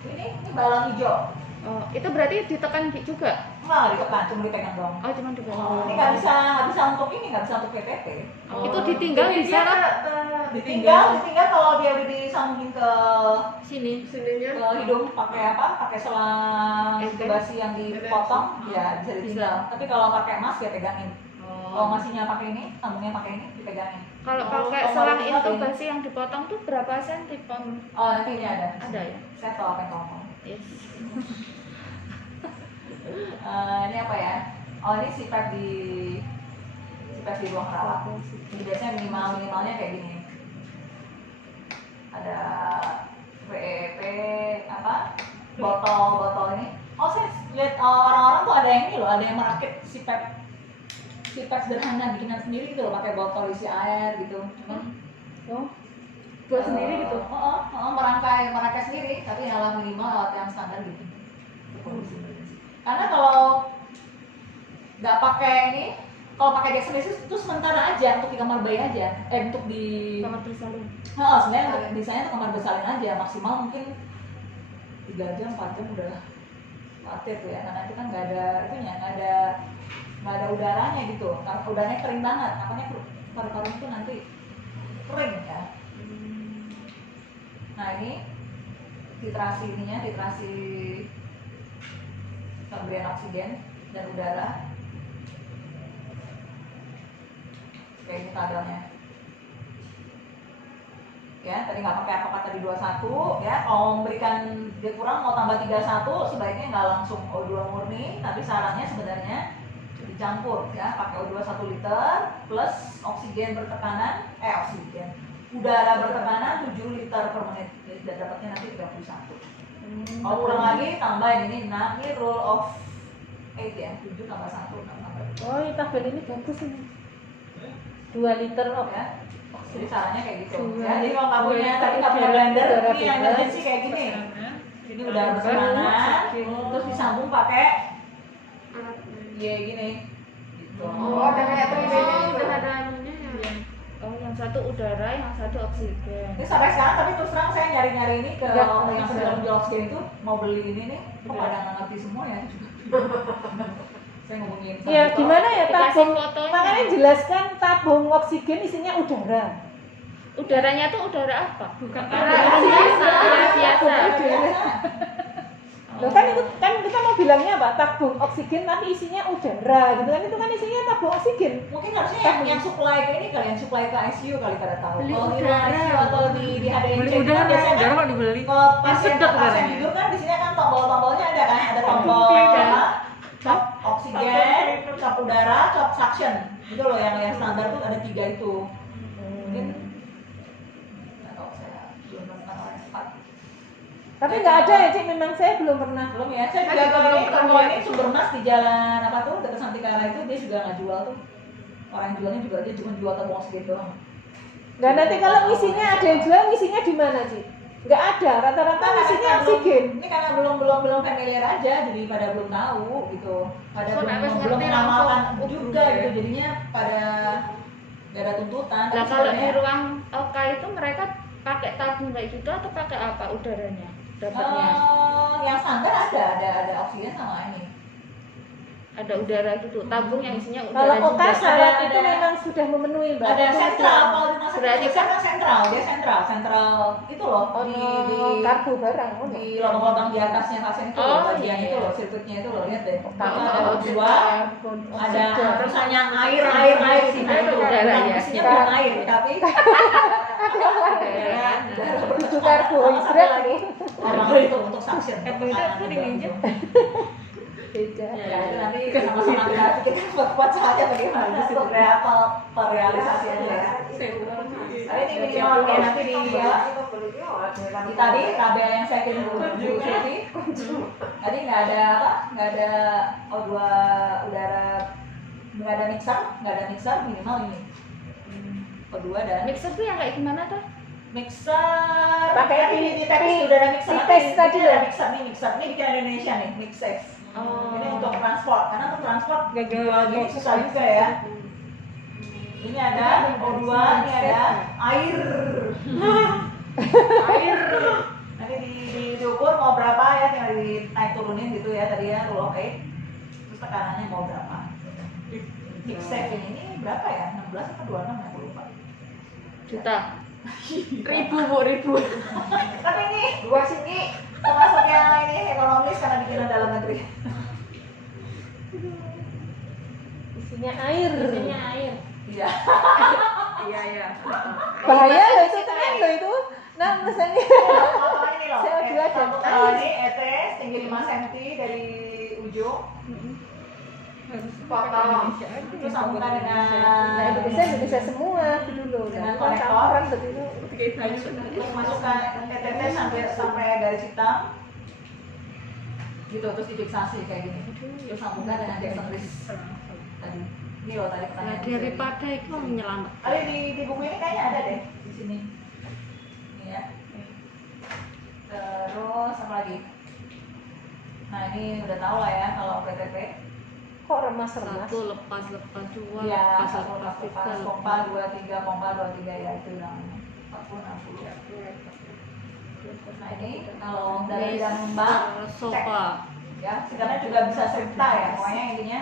Ini balon hijau. Oh, itu berarti ditekan juga? Enggak ditekan, cuma dipegang doang. Oh, cuma dipegang. Ini nggak bisa untuk ini, nggak bisa untuk PPP. Oh, itu ditinggal Jadi bisa dia lah. Ditinggal kalau dia udah disambungin ke Sini. sininya hidung pakai apa? Pakai selang intubasi yang dipotong, ya bisa ditinggal. Tapi kalau pakai emas ya pegangin. Kalau masihnya pakai ini, sambungnya pakai ini, dipegangin. Kalau Oh, pakai kalau selang mau ditinggal intubasi yang dipotong tuh berapa senti, Pom? Oh nanti ini ada. Ada ya? Saya tahu apa yang kamu mau. Yes. Ini apa ya? Oh ini sipet di ruang rawat. Ini biasanya minimalnya kayak gini. Ada WEP apa? Botol ini. Oh saya lihat orang-orang tuh ada yang ini loh, ada yang merakit sipet sederhana bikinan sendiri gitu loh, pakai botol isi air gitu. Cuman Buat sendiri gitu? merangkai sendiri, tapi yang minimal alat yang standar gitu. Karena kalau nggak pakai ini, kalau pakai dexamethasone itu sementara aja untuk di kamar bayi aja, untuk di Kamar bersalin. sebenarnya biasanya untuk kamar bersalin aja, maksimal mungkin 3 jam 4 jam udah mati tuh ya, karena itu kan nggak ada itunya, nggak ada udaranya gitu, karena udaranya kering banget, makanya paru-paru itu nanti kering ya. Nah ini titrasi pemberian oksigen dan udara. Kayak ini tabelnya. Ya, tadi nggak pakai apa-apa tadi 21 ya. Kalau memberikan dia kurang mau tambah 31 sebaiknya nggak langsung O2 murni, tapi sarannya sebenarnya dicampur ya, pakai O2 1 liter plus oksigen bertekanan udara bertekanan 7 liter per menit. Jadi dapatnya nanti 31. Kalau kurang lagi tambahin ini. Nah, ini rule of 8 ya, 7 tambah 1 tambah 2. Oh, ini tabel ini bagus ini. 2 liter Ya. Jadi caranya kayak gitu. Dua. Ya, jadi kalau nggak punya Dua. tadi nggak punya blender, Udara ini yang bebas. emergency kayak gini. Ini udah bertekanan, terus disambung pakai gini. Gitu. Oh, udah kayak begini. udah ada anunya ya. Oh, yang satu udara, yang satu oksigen. Ini sampai sekarang tapi terus terang saya nyari-nyari ini ke Nggak yang bisa. sedang jual oksigen itu mau beli ini nih, kok pada nggak ngerti semua ya. Saya ngomongin. Ya gimana ya Dikasih tabung? fotonya. Makanya jelaskan tabung oksigen isinya udara. Udaranya tuh udara apa? Bukan biasa. Loh kan itu kan kita mau bilangnya apa? Tabung oksigen tapi isinya udara gitu kan, itu kan isinya tabung oksigen. Mungkin harusnya yang supply ke ini kali, yang supply ke ICU kali pada tahu. Beli Kalau di udara. ICU atau di HDNC beli itu kan biasanya udara kan kok dibeli. kalau pasien sedap pasien udaranya. tidur kan di sini kan tombol-tombolnya ada kan, ada tombol apa? Cap oksigen, cap udara, cap suction. Itu loh yang standar tuh ada 3 itu. Mungkin nggak tahu, saya belum pernah orang yang tepat. Tapi nggak ada ya Cik, memang saya belum pernah. Belum ya, saya juga kalau ini toko ini sumber emas di jalan apa tuh dekat Santikara itu dia juga nggak jual tuh. Orang yang jualnya juga dia cuma jual tabung oksigen doang. Nah nanti kalau isinya ada yang jual, isinya di mana Cik? Nggak ada, rata-rata isinya oksigen. Ini karena belum familiar aja, jadi pada belum tahu gitu. Pada So, habis belum ngerti mengamalkan langsung juga gitu, jadinya pada nggak ada tuntutan. Nah, Tapi kalau di sebenarnya, ruang OK itu mereka pakai tabung kayak gitu atau pakai apa udaranya? Dapatnya yang standar ada oksigen sama ini. ada udara gitu, tabung yang isinya Kalau udara Oka juga. syarat Ada- itu memang sudah memenuhi Mbak. Ada sentral, kalau di rumah sakit Berarti biasa kan sentral, dia sentral itu loh Oh, di karbu barang. Oh, di lubang-lubang di atasnya pasien itu Oh, loh, bagian iya. itu loh, sirkuitnya itu loh, lihat deh. tahu, Ada tahu, dua, ada terus hanya air sih, nah itu Udara yang ya. isinya bukan air, tapi itu karbohidrat ini. orang itu untuk suction. Karbohidrat tuh diminjem. Beda. Ya itu nanti sama-sama kita buat saja bagaimana untuk realisasinya ya. Tapi ini minimal ya nanti di tadi tabel yang saya kirim dulu Siti. Tadi nggak ada O2 udara, nggak ada mixer minimal ini. O2 dan Mixer tuh yang kayak gimana tuh? mixer. Pakai Tapi di teks sudah ada mixer. tes tadi Ini loh. ada mixer ini bikin Indonesia nih, Mixsafe. Oh. Ini untuk transport, karena untuk transport Gagal gini susah juga ya. Ini ada O2, ini ada air. Nanti diukur mau berapa ya, tinggal naik turunin gitu ya tadi ya rule of 8. Terus tekanannya mau berapa? Hip safe ini berapa ya? 16 atau 26 aku lupa. Juta. Ribu. Tapi ini dua sini termasuk yang ini ekonomis karena bikinan dalam negeri. Isinya air. Iya. Iya. Bahaya loh itu keren loh itu. Nah, misalnya Kalau ini loh, CO2 dan kalau air. ini ETS tinggi 5 cm dari ujung. Terus sambungkan Nah, Indonesia semua dulu. Dengan Nah, konektor. campuran begitu. Terus masukkan ETT sampai garis hitam. Gitu terus difiksasi kayak gini. Terus sambungkan dengan Jackson Wrist tadi. Ini loh tadi Nah, pertanyaan. daripada itu menyelamat. Kali di buku ini kayaknya ada deh di sini. Ini ya. Terus apa lagi? Nah ini udah tahu lah ya kalau PTP. Kok remas-remas? Satu lepas dua, Iya, lepas satu lepas pompa 23 ya itu namanya 40 60. Nah ini kalau dari bidang mbak sofa. ya sekarang juga bisa serta ya pokoknya intinya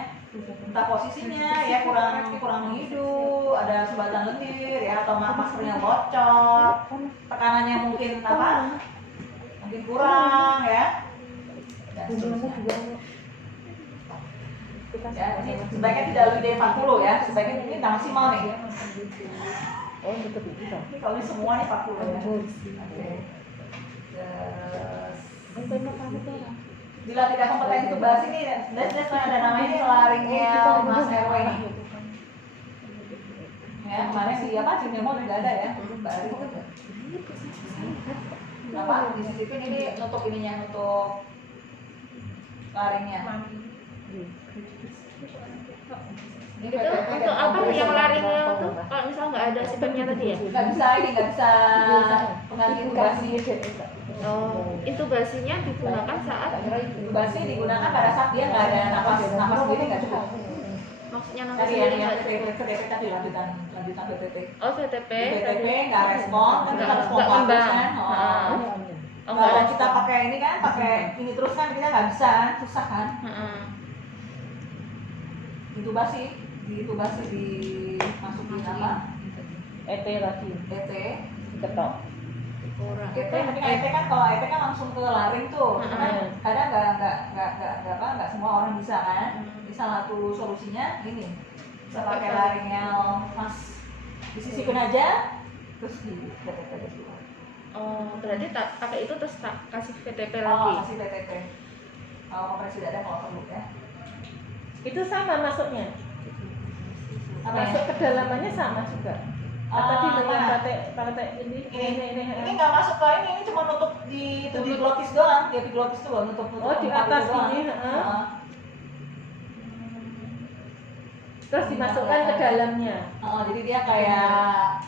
entah posisinya ya kurang menghidu, ada sumbatan lendir ya atau maskernya bocor, tekanannya mungkin apa? Mungkin kurang ya. Dan seterusnya. Ya, ini sebaiknya tidak lebih dari 40 ya, sebaiknya ini maksimal nih. Oh, betul itu. Ini kalau ini semua nih 40 ya. Oke. Terus bila tidak kompeten itu bahas ini, des ada namanya ini laringeal mas RW ini. Ya, kemarin di apa di memo juga ada ya, Mbak Ari itu. Apa disisipin ini nutup ininya, nutup laringnya. Ini Itu untuk apa yang laringnya tuh kalau misalnya nggak ada sipepnya tadi ya? nggak bisa pengganti intubasi. Oh, intubasinya digunakan saat Intubasi digunakan pada saat dia nggak ada napas sendiri nggak cukup. maksudnya nafas Tadi sendiri yang nggak cukup. VTP tadi lanjutan VTP. Oh, VTP. VTP nggak respon, kan kita harus Nggak pompa terus ngembang. kan. Heeh. Oh, nggak Kalau respon. kita pakai ini kan, pakai ini terus kan kita nggak bisa kan, susah kan. Heeh. Intubasi dimasukin apa? EP lagi. ET. Ketok. ET kan kalau ET kan langsung ke laring tuh. Karena kadang nggak semua orang bisa kan. Salah satu solusinya ini bisa pakai laringel mas disisipin aja terus di VTP dulu. Oh, berarti pakai itu terus kasih VTP Oh, lagi. kasih VTP. Kalau kompresi dada kalau perlu ya. Itu sama masuknya. Apa Masuk ya? kedalamannya sama juga. Tadi dengan mana? pakai Ini nggak masuk ke ini cuma nutup di glotis doang, di epiglottis tuh nutup Oh, di atas doang. ini, heeh. Heeh. terus dimasukkan ke dalamnya. Oh, jadi dia kayak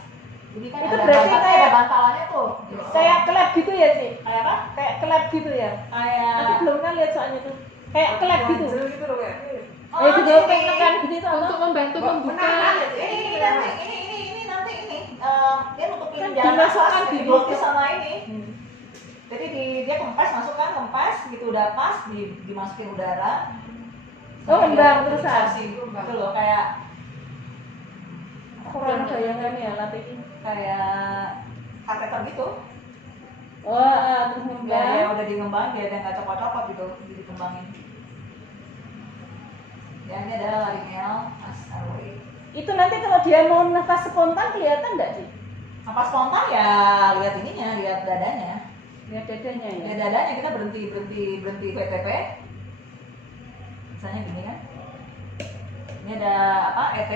jadi kan Itu ada berarti bantal- kayak- ada bantalannya tuh. Kayak klep gitu ya sih. Kayak apa? Kayak klep gitu ya. Kayak Aku belum pernah lihat soalnya tuh. Kayak klep gitu. gitu loh ya. Oh, itu jadi- kayak tekan gini tuh Untuk apa? membantu membuka. Ini nanti ini dia nutupin Kan jalan dimasukkan nafas di di glotis gitu. sama ini. Jadi dia kempes masukkan kempes gitu udah pas dimasukin udara. Oh, kembang terusan. Gitu loh kayak Aku pernah bayangan ya latih ini. kayak kateter gitu. Oh, terus Dia kembang. udah dikembangin, dia nggak copot-copot gitu, dikembangin. Ya ini adalah laringel mas RW. Itu nanti kalau dia mau nafas spontan kelihatan nggak sih? Apa spontan ya lihat ininya, lihat dadanya. Lihat dadanya ya. Lihat dadanya kita berhenti VTP. Misalnya gini kan. Ini ada apa? ET.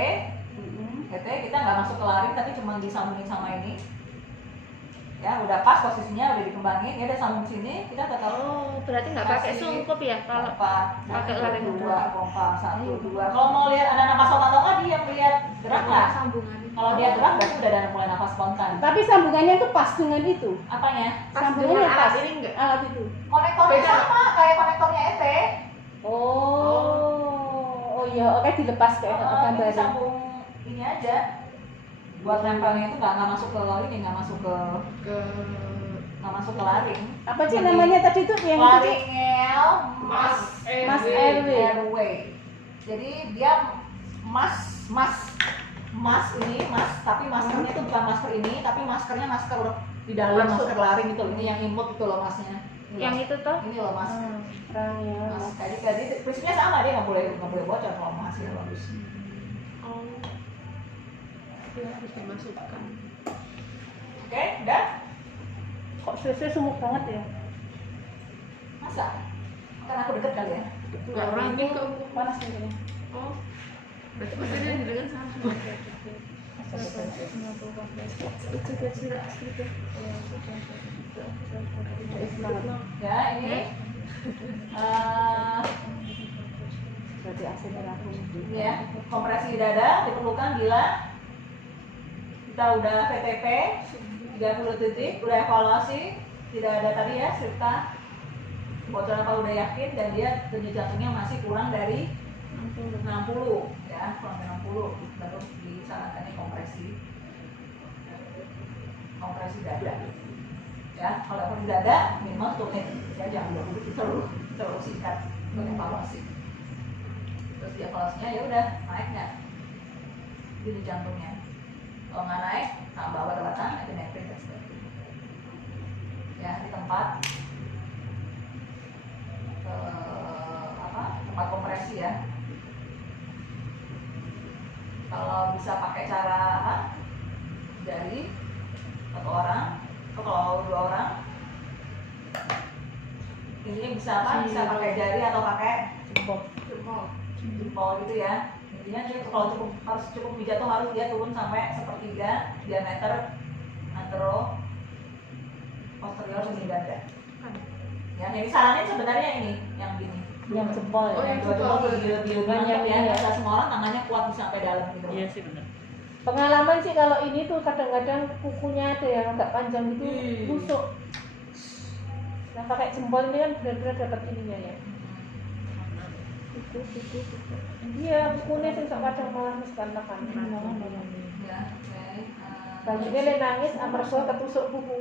ET kita nggak masuk ke laring tapi cuma disambungin sama ini. Ya udah pas posisinya udah dikembangin, ya udah sambung sini kita tetap Oh, berarti nggak pakai Kasih sungkup ya kalau pompa, pakai laring dua, pompa 1, 2. Kalau mau lihat ada napas spontan atau nggak, dia melihat gerak nggak? Sambungan. Kalau dia gerak berarti udah ada mulai napas spontan. Tapi sambungannya itu pas dengan itu. Apanya? Sambungannya dengan pas. alat ini enggak? Alat itu. Konektornya Beda. sama kayak konektornya ET. Oh iya, oke dilepas kayak Ini gambarnya. sambung ini aja. buat nempelnya itu nggak masuk ke ini, nggak masuk ke laring. Apa sih namanya tadi tuh yang itu? Laringel Mas Airway. Jadi dia mas ini tapi maskernya itu bukan masker ini, tapi maskernya masker di dalam masker laring itu. Ini yang imut itu loh masnya. Yang itu tuh Ini loh mas. Ya. Mas tadi prinsipnya sama, dia nggak boleh bocor kalau mau hasil bagus. Dia harus dimasukkan. Oke, udah? Kok CC sumuk banget ya? Masa? Kan aku deket kali ya. Nggak orang ini kok Panas ini. oh berarti maksudnya dengan sama. Ya, ini Berarti aslinya aku. ini ya, kompresi dada diperlukan bila kita udah VTP 30 detik, udah evaluasi, tidak ada tadi ya serta bocor apa udah yakin, dan dia denyut jantungnya masih kurang dari 60 ya, kurang dari 60, baru disarankan kompresi dada ya. Kalau kompresi dada minimal 1 menit ya, jangan 20 menit, terlalu singkat untuk evaluasi. Terus di evaluasinya ya udah naik nggak denyut jantungnya, kalau nggak naik tambah obat-obatan, epinefrin dan sebagainya ya. Di tempat tempat kompresi ya, kalau bisa pakai cara jari 1 orang, atau kalau 2 orang ini bisa bisa pakai jari atau pakai jempol gitu ya. Intinya kalau harus cukup pijat tuh harus dia turun sampai 1/3 diameter antero posterior sisi dada ya. Yang disaranin sebenarnya ini yang gini, Yang jempol ya. yang dua jempol lebih banyak ya, nggak semua orang tangannya kuat bisa sampai dalam gitu. Iya sih benar. Pengalaman sih kalau ini tuh kadang-kadang kukunya ada yang agak panjang gitu, busuk. Nah pakai jempol ini kan benar-benar dapat ininya ya. Iya, kukunya sih kadang malah miskan-miskan. Ya, oke. Bajunya le nangis, amerso ketusuk kuku.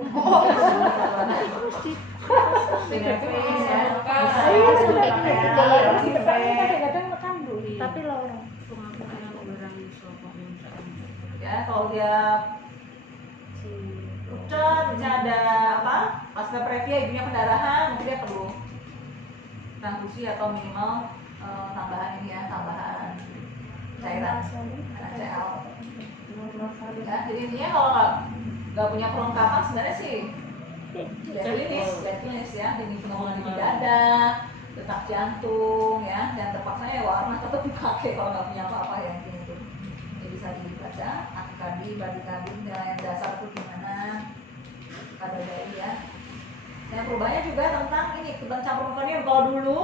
Epinefrin ya. Iya, sudah gitu. Kalau masih tekaknya kadang-kadang tekan dulu. tapi lorong. Ya, kalau dia pucat, bisa ada pasca previa ibunya pendarahan, mungkin dia perlu transfusi atau minimal tambahan ini ya, tambahan cairan NaCl. Ya, jadi intinya kalau nggak punya perlengkapan sebenarnya sih klinis ya, ini pengumuman di dada, detak jantung ya, dan terpaksanya ya warna tetap dipakai kalau nggak punya apa-apa ya gitu. Jadi bisa dibaca akadi, badikadi, yang dasar itu gimana pada dari ya. Yang perubahannya juga tentang ini, tentang campur mekonium. Kalau dulu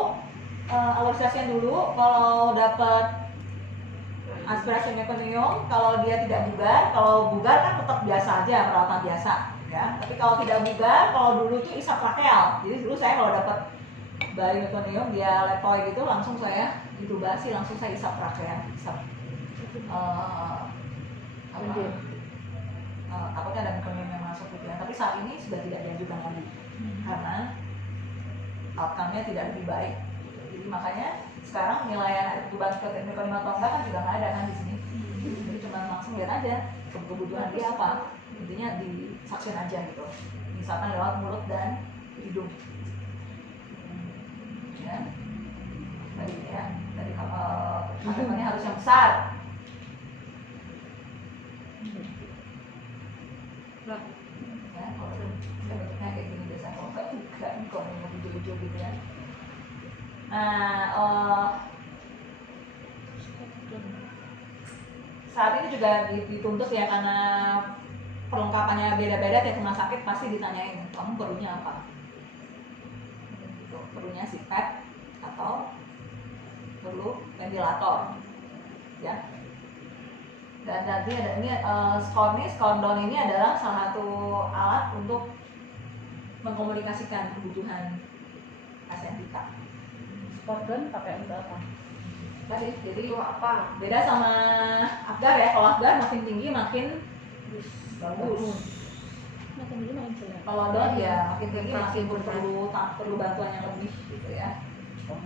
alurisasinya dulu, kalau dapat aspirasi mekonium, kalau dia tidak bugar, kalau bugar kan tetap biasa aja, perawatan biasa ya. Tapi kalau tidak bugar, kalau dulu itu isap trakeal. Jadi dulu saya kalau dapat bayi mekonium dia letoy gitu, langsung saya intubasi, langsung saya isap trakeal, isap takutnya ada mekonium yang masuk gitu ya. Tapi saat ini sudah tidak dianjurkan lagi karena outcome-nya tidak lebih baik. Jadi makanya sekarang penilaian ada intubasi mekonium atau enggak kan juga nggak ada kan di sini. Jadi cuma langsung lihat aja kebutuhan dia apa, intinya disaksin aja gitu, misalkan lewat mulut dan hidung ya. Tadi ya, tadi kandungannya harus yang besar. Ya, kalau bentuknya kayak gini biasa, kalau enggak kok yang hijau-hijau gitu ya. Nah, saat ini juga dituntut ya, karena perlengkapannya beda-beda, tiap rumah sakit pasti ditanyain kamu perlunya apa, perlunya CPAP atau perlu ventilator ya. Dan tadi ada ini skondon ini adalah salah satu alat untuk mengkomunikasikan kebutuhan pasien kita. Skondon pakai untuk apa? Jadi apa? Beda sama Apgar ya. Kalau Apgar makin tinggi makin bagus. Kalau down ya makin tinggi masih perlu bantuan yang lebih gitu ya.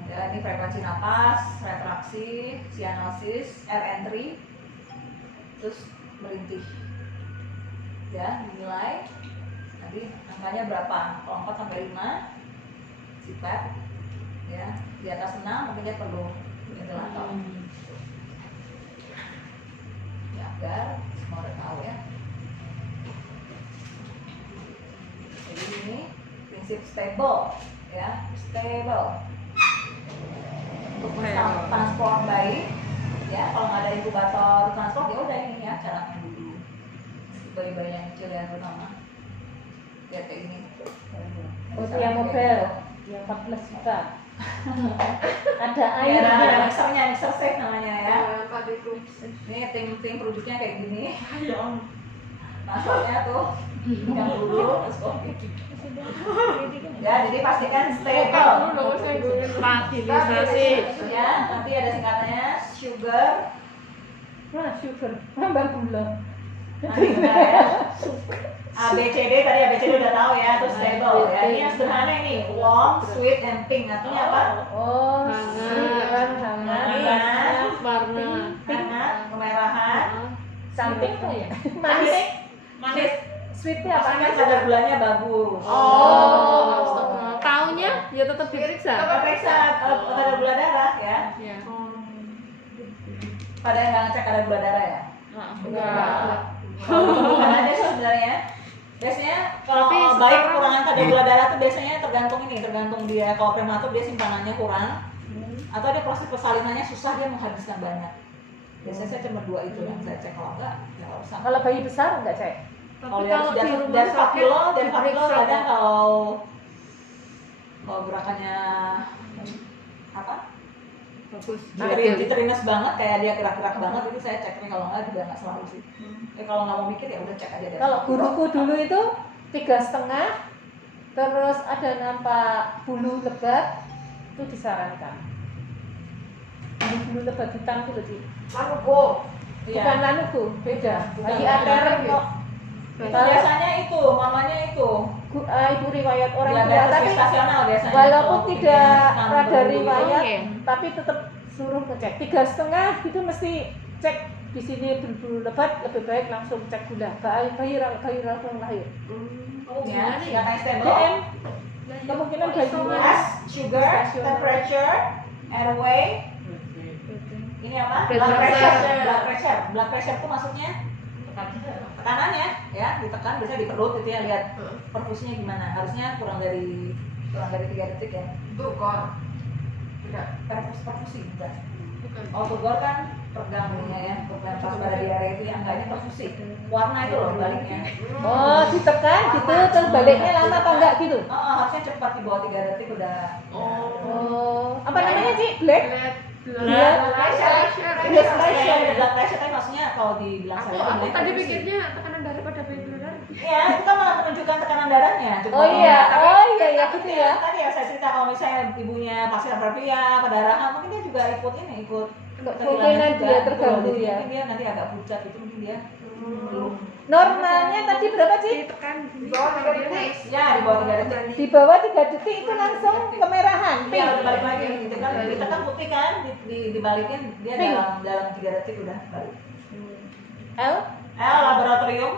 Ya, ini frekuensi napas, retraksi, sianosis, air entry, terus merintih. Ya, dinilai nanti angkanya berapa? Kalau 4 sampai 5 CPAP, ya di atas 6 mungkin dia perlu ventilator. Ya, agar semua udah tahu ya. Jadi ini prinsip stable, ya stable. Untuk transport bayi, ya kalau nggak ada inkubator transport ya udah ini ya caranya dulu. Bayi-bayi yang kecil yang terutama, ya kayak ini. Oh, itu yang mobil yang 14 juta. Ada Ya, air ada mixernya, mixer safe namanya ya. Apa itu? Ini tim produknya kayak gini. Transportnya tuh yang dulu terus kopi. Ya, jadi pastikan stable. Stabilisasi. Ya, nanti ada singkatannya sugar. nah sugar tambah gula. Nanti benar ya. ABCD tadi ABCD udah tahu ya, terus stable ya. Ini yang sederhana ini, warm, sweet, and pink. Artinya apa? Oh, Hangat. hangat, Hangat, Warna. hangat, kemerahan, samping apa ya? manis, Manis. Sweetnya apa? pastikan kadar gulanya bagus. Oh. Taunya ya tetap diperiksa. Kita periksa kadar gula darah ya. Ya. Pada yang nggak ngecek kadar gula darah ya? Enggak. Bukan aja sih sebenarnya. Biasanya kalau Tapi baik sekarang- kekurangan kadar gula darah tuh biasanya tergantung dia. Kalau prematur dia simpanannya kurang, atau dia proses persalinannya susah, dia menghabiskan banyak. Biasanya saya cuma 2 itu yang saya cek, kalau enggak ya nggak usah. Kalau bayi besar enggak, Cek? Kalau Tapi dari kalau di dari rumah 4 sakit kilo, dari 4 kilo diperiksa kadang kok. kalau gerakannya apa? Bagus. Diterines banget, kayak dia gerak-gerak banget, itu saya cek nih. Kalau enggak juga nggak selalu sih. Kalau nggak mau mikir ya udah cek aja deh. Kalau guruku dulu itu 3,5, terus ada nampak bulu lebat, itu disarankan. Bulu lebat hitam itu sih. Lanugo. Iya. Bukan lanugo, beda. Bayi Bukan. ateren kok. Biasanya itu, mamanya itu. Ibu riwayat orang tua, Diabetes tapi gestasional biasanya. walaupun itu. tidak Bikin rada tambah riwayat, Oke. tapi tetap suruh ngecek. 3,5 itu mesti cek di sini berbulu lebat, lebih baik langsung cek gula. Bayi langsung lahir. Ya, singkatan stable. DM kemungkinan bayinya As, sugar, temperature, airway. Ini apa? Blood Blood pressure. pressure. Blood pressure. Blood pressure itu maksudnya tekanannya ya, ditekan bisa di perut gitu ya, lihat perfusinya gimana. Harusnya kurang dari 3 detik ya. Turkor. Tidak. Perfusi bukan. Oh, turgor kan pegang ininya ya, untuk pas pada diare itu yang enggak, ini perfusi. Warna itu loh baliknya. oh ditekan gitu, terus baliknya lama apa enggak gitu? Harusnya cepat, di bawah 3 detik udah. Oh, apa namanya Ci? Black? Blood pressure. Blood pressure. Blood pressure tapi maksudnya kalau dibilang saya Aku itu tadi perfusi. pikirnya tekanan darah pada bayi darah. Iya, itu kan malah menunjukkan tekanan darahnya. Cuma Oh iya, tapi- oh iya ya tapi gitu dia- ya. Tadi ya saya cerita kalau misalnya ibunya pasien apervia, pendarahan, mungkin dia juga ikut Kemungkinan dia terganggu Jadi ya. mungkin dia nanti agak pucat itu mungkin dia belum. Normalnya tadi berapa Ci? Ditekan Di bawah 3 detik. Ya, di bawah 3 detik. Di bawah 3 detik itu langsung kemerahan, Iya, pink. udah balik lagi. Kita kan putih kan, dibalikin dia Pink. dalam 3 detik udah balik. L Laboratorium.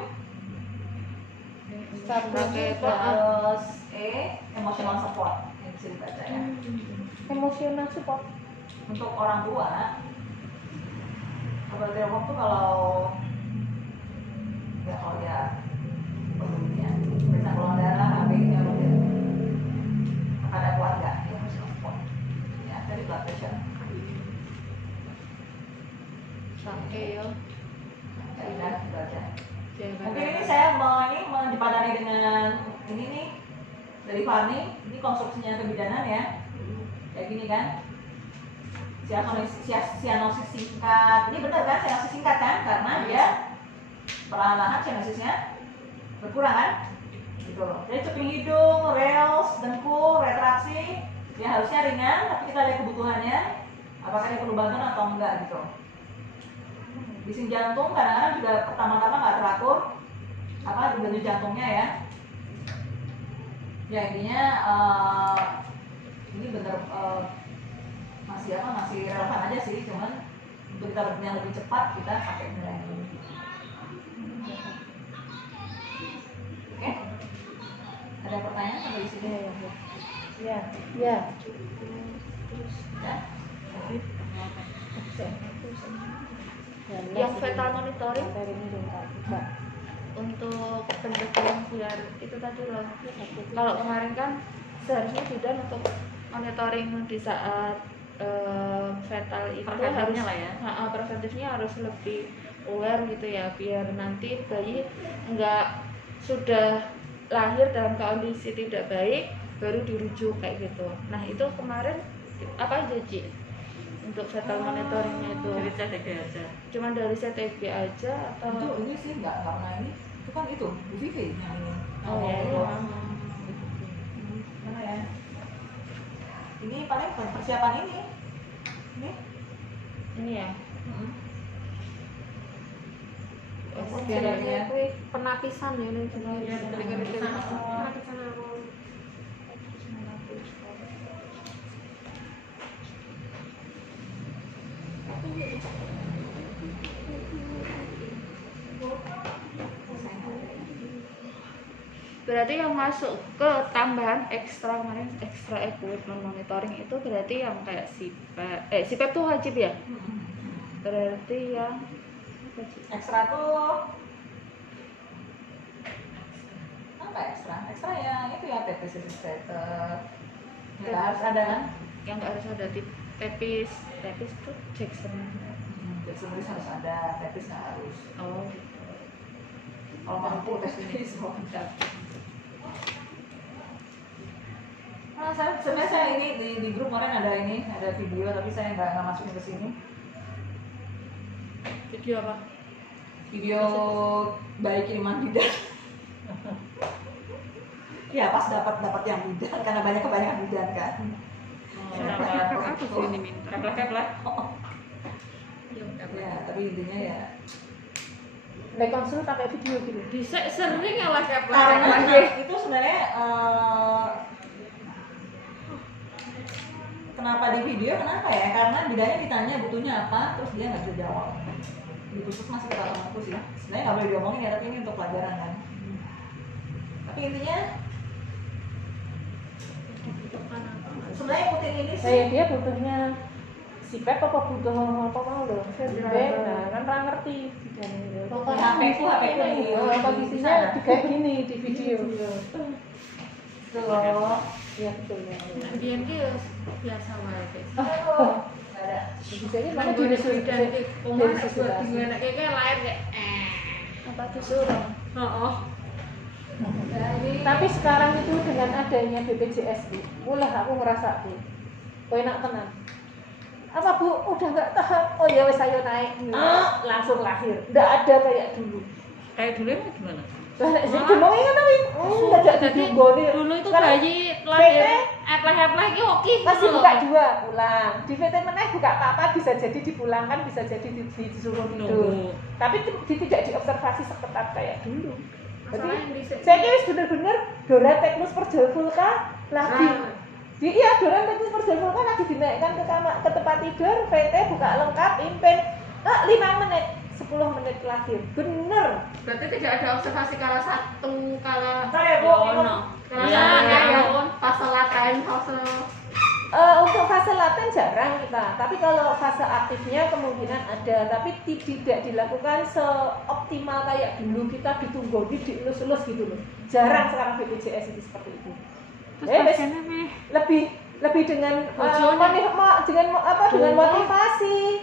Pakai Terus emotional support yang bisa dibaca ya. emotional support. Untuk orang tua, laboratorium tuh kalau dia perlunya periksa golongan darah, AB-nya mungkin ada keluarga yang harus support. Ya, dari blood pressure. Oke ya. Ya, udah itu aja. Jangan. Mungkin ini saya mau dipadani dengan ini nih dari Fani. Ini konstruksinya kebidanan ya. Kayak gini kan. Sianosis singkat. Ini benar kan sianosis singkat kan? Karena dia perlahan-lahan sianosisnya berkurang kan? Gitu loh. Jadi cuping hidung, reals, dengkul, retraksi, ya harusnya ringan, tapi kita lihat kebutuhannya. Apakah dia perlu bantuan atau enggak gitu. Bising jantung kadang-kadang juga pertama-tama nggak teratur apa denyut jantungnya ya. Ya intinya ini bener masih relevan aja sih, cuman untuk kita yang lebih cepat kita pakai penilaian ini. Oke? Ada pertanyaan sampai di sini? Ya. Ya? Yang fetal monitoring untuk pencegahan biar itu tadi loh. Kalau kemarin kan seharusnya bidan untuk monitoring di saat fetal itu Preventifnya harus lah ya. Preventifnya harus lebih aware gitu ya, biar nanti bayi enggak sudah lahir dalam kondisi tidak baik baru dirujuk kayak gitu. Nah itu kemarin apa aja Ci untuk fetal monitoringnya itu? Dari CTG aja. Cuman dari CTG aja atau? Itu ini sih nggak pernah ini. Itu kan itu UVV yang ini. Oh iya. Mana ya? Ini paling persiapan ini. Ini ya. Biasanya Penapisan ya ini. Iya, Penapisan. Berarti yang masuk ke tambahan ekstra kemarin, ekstra equipment monitoring itu berarti yang kayak SIPEP tuh wajib ya? Berarti yang apa sih? ekstra tuh apa ekstra? Ekstra ya itu ya TPS status. Nggak harus ada kan? Yang nggak harus ada tepis tuh Jackson. Jackson harus ada, TPS nggak harus. Oh. Kalau mampu TPS mau Nah, sebenarnya saya ini di grup kemarin ada video tapi saya nggak masukin ke sini. Video apa? Video bayi kiriman bidan. Ya pas dapat yang bidan karena kebanyakan bidan kan. Apa sih ini minta? Keplek. Ya tapi intinya ya. Rekonsul pakai video gitu. Bisa sering ya lah Karena keplek. itu sebenarnya kenapa di video? Kenapa ya? Karena bidannya ditanya butuhnya apa, terus dia nggak bisa jawab. Di khusus masih kata temanku sih. Sebenarnya nggak boleh diomongin ya, tapi ini untuk pelajaran kan. Tapi intinya sebenarnya ikutin ini sih. Saya dia butuhnya SIPEP apa butuh apa mau loh? SIPEP, nah kan nggak ngerti. Pokoknya HP ku ini. kondisinya kayak gini di video. Tuh, ya betul ya. Biar dia biasa wae guys. Nggak ada. Bisa ini mana di dan dari buat gimana kayak lahir kayak Apa tuh suruh? oh. Tapi sekarang itu dengan adanya BPJS Bu, mulai aku ngerasa Bu, kau enak tenang. Apa Bu, udah nggak tahan? Oh ya wes ayo naik, langsung lahir. Nggak ada kayak dulu. Kayak dulu emang gimana? Lah nek sing dimongi kan tapi nggak ditunggoni. Dulu itu Karena bayi lahir PT eplek-eplek iki oke. masih buka 2 pulang. Di VT meneh buka apa bisa jadi dipulangkan, bisa jadi disuruh tidur. Tapi tidak diobservasi seketat kayak dulu. Jadi saya kira bener-bener Dora Teknus Perjavulka lagi. Iya, Dora Teknus Perjavulka lagi dinaikkan ke tempat tidur, VT buka lengkap, impen 5 menit, 10 menit lahir. Bener. Berarti tidak ada observasi kala 1, kala Saya Bu, kala Iya. fase laten, fase Untuk fase laten jarang kita, tapi kalau fase aktifnya kemungkinan ada, tapi tidak dilakukan seoptimal kayak dulu kita ditunggu dielus-elus gitu loh. Jarang sekarang BPJS itu seperti itu. Lebih dengan dengan motivasi,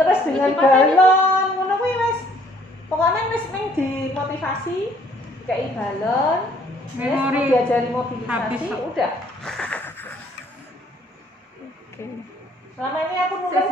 terus dengan balon, ngono kuwi wis. Pokoknya wis ning dimotivasi, kayak balon, wis diajari mobilisasi, udah. Selama ini aku nulis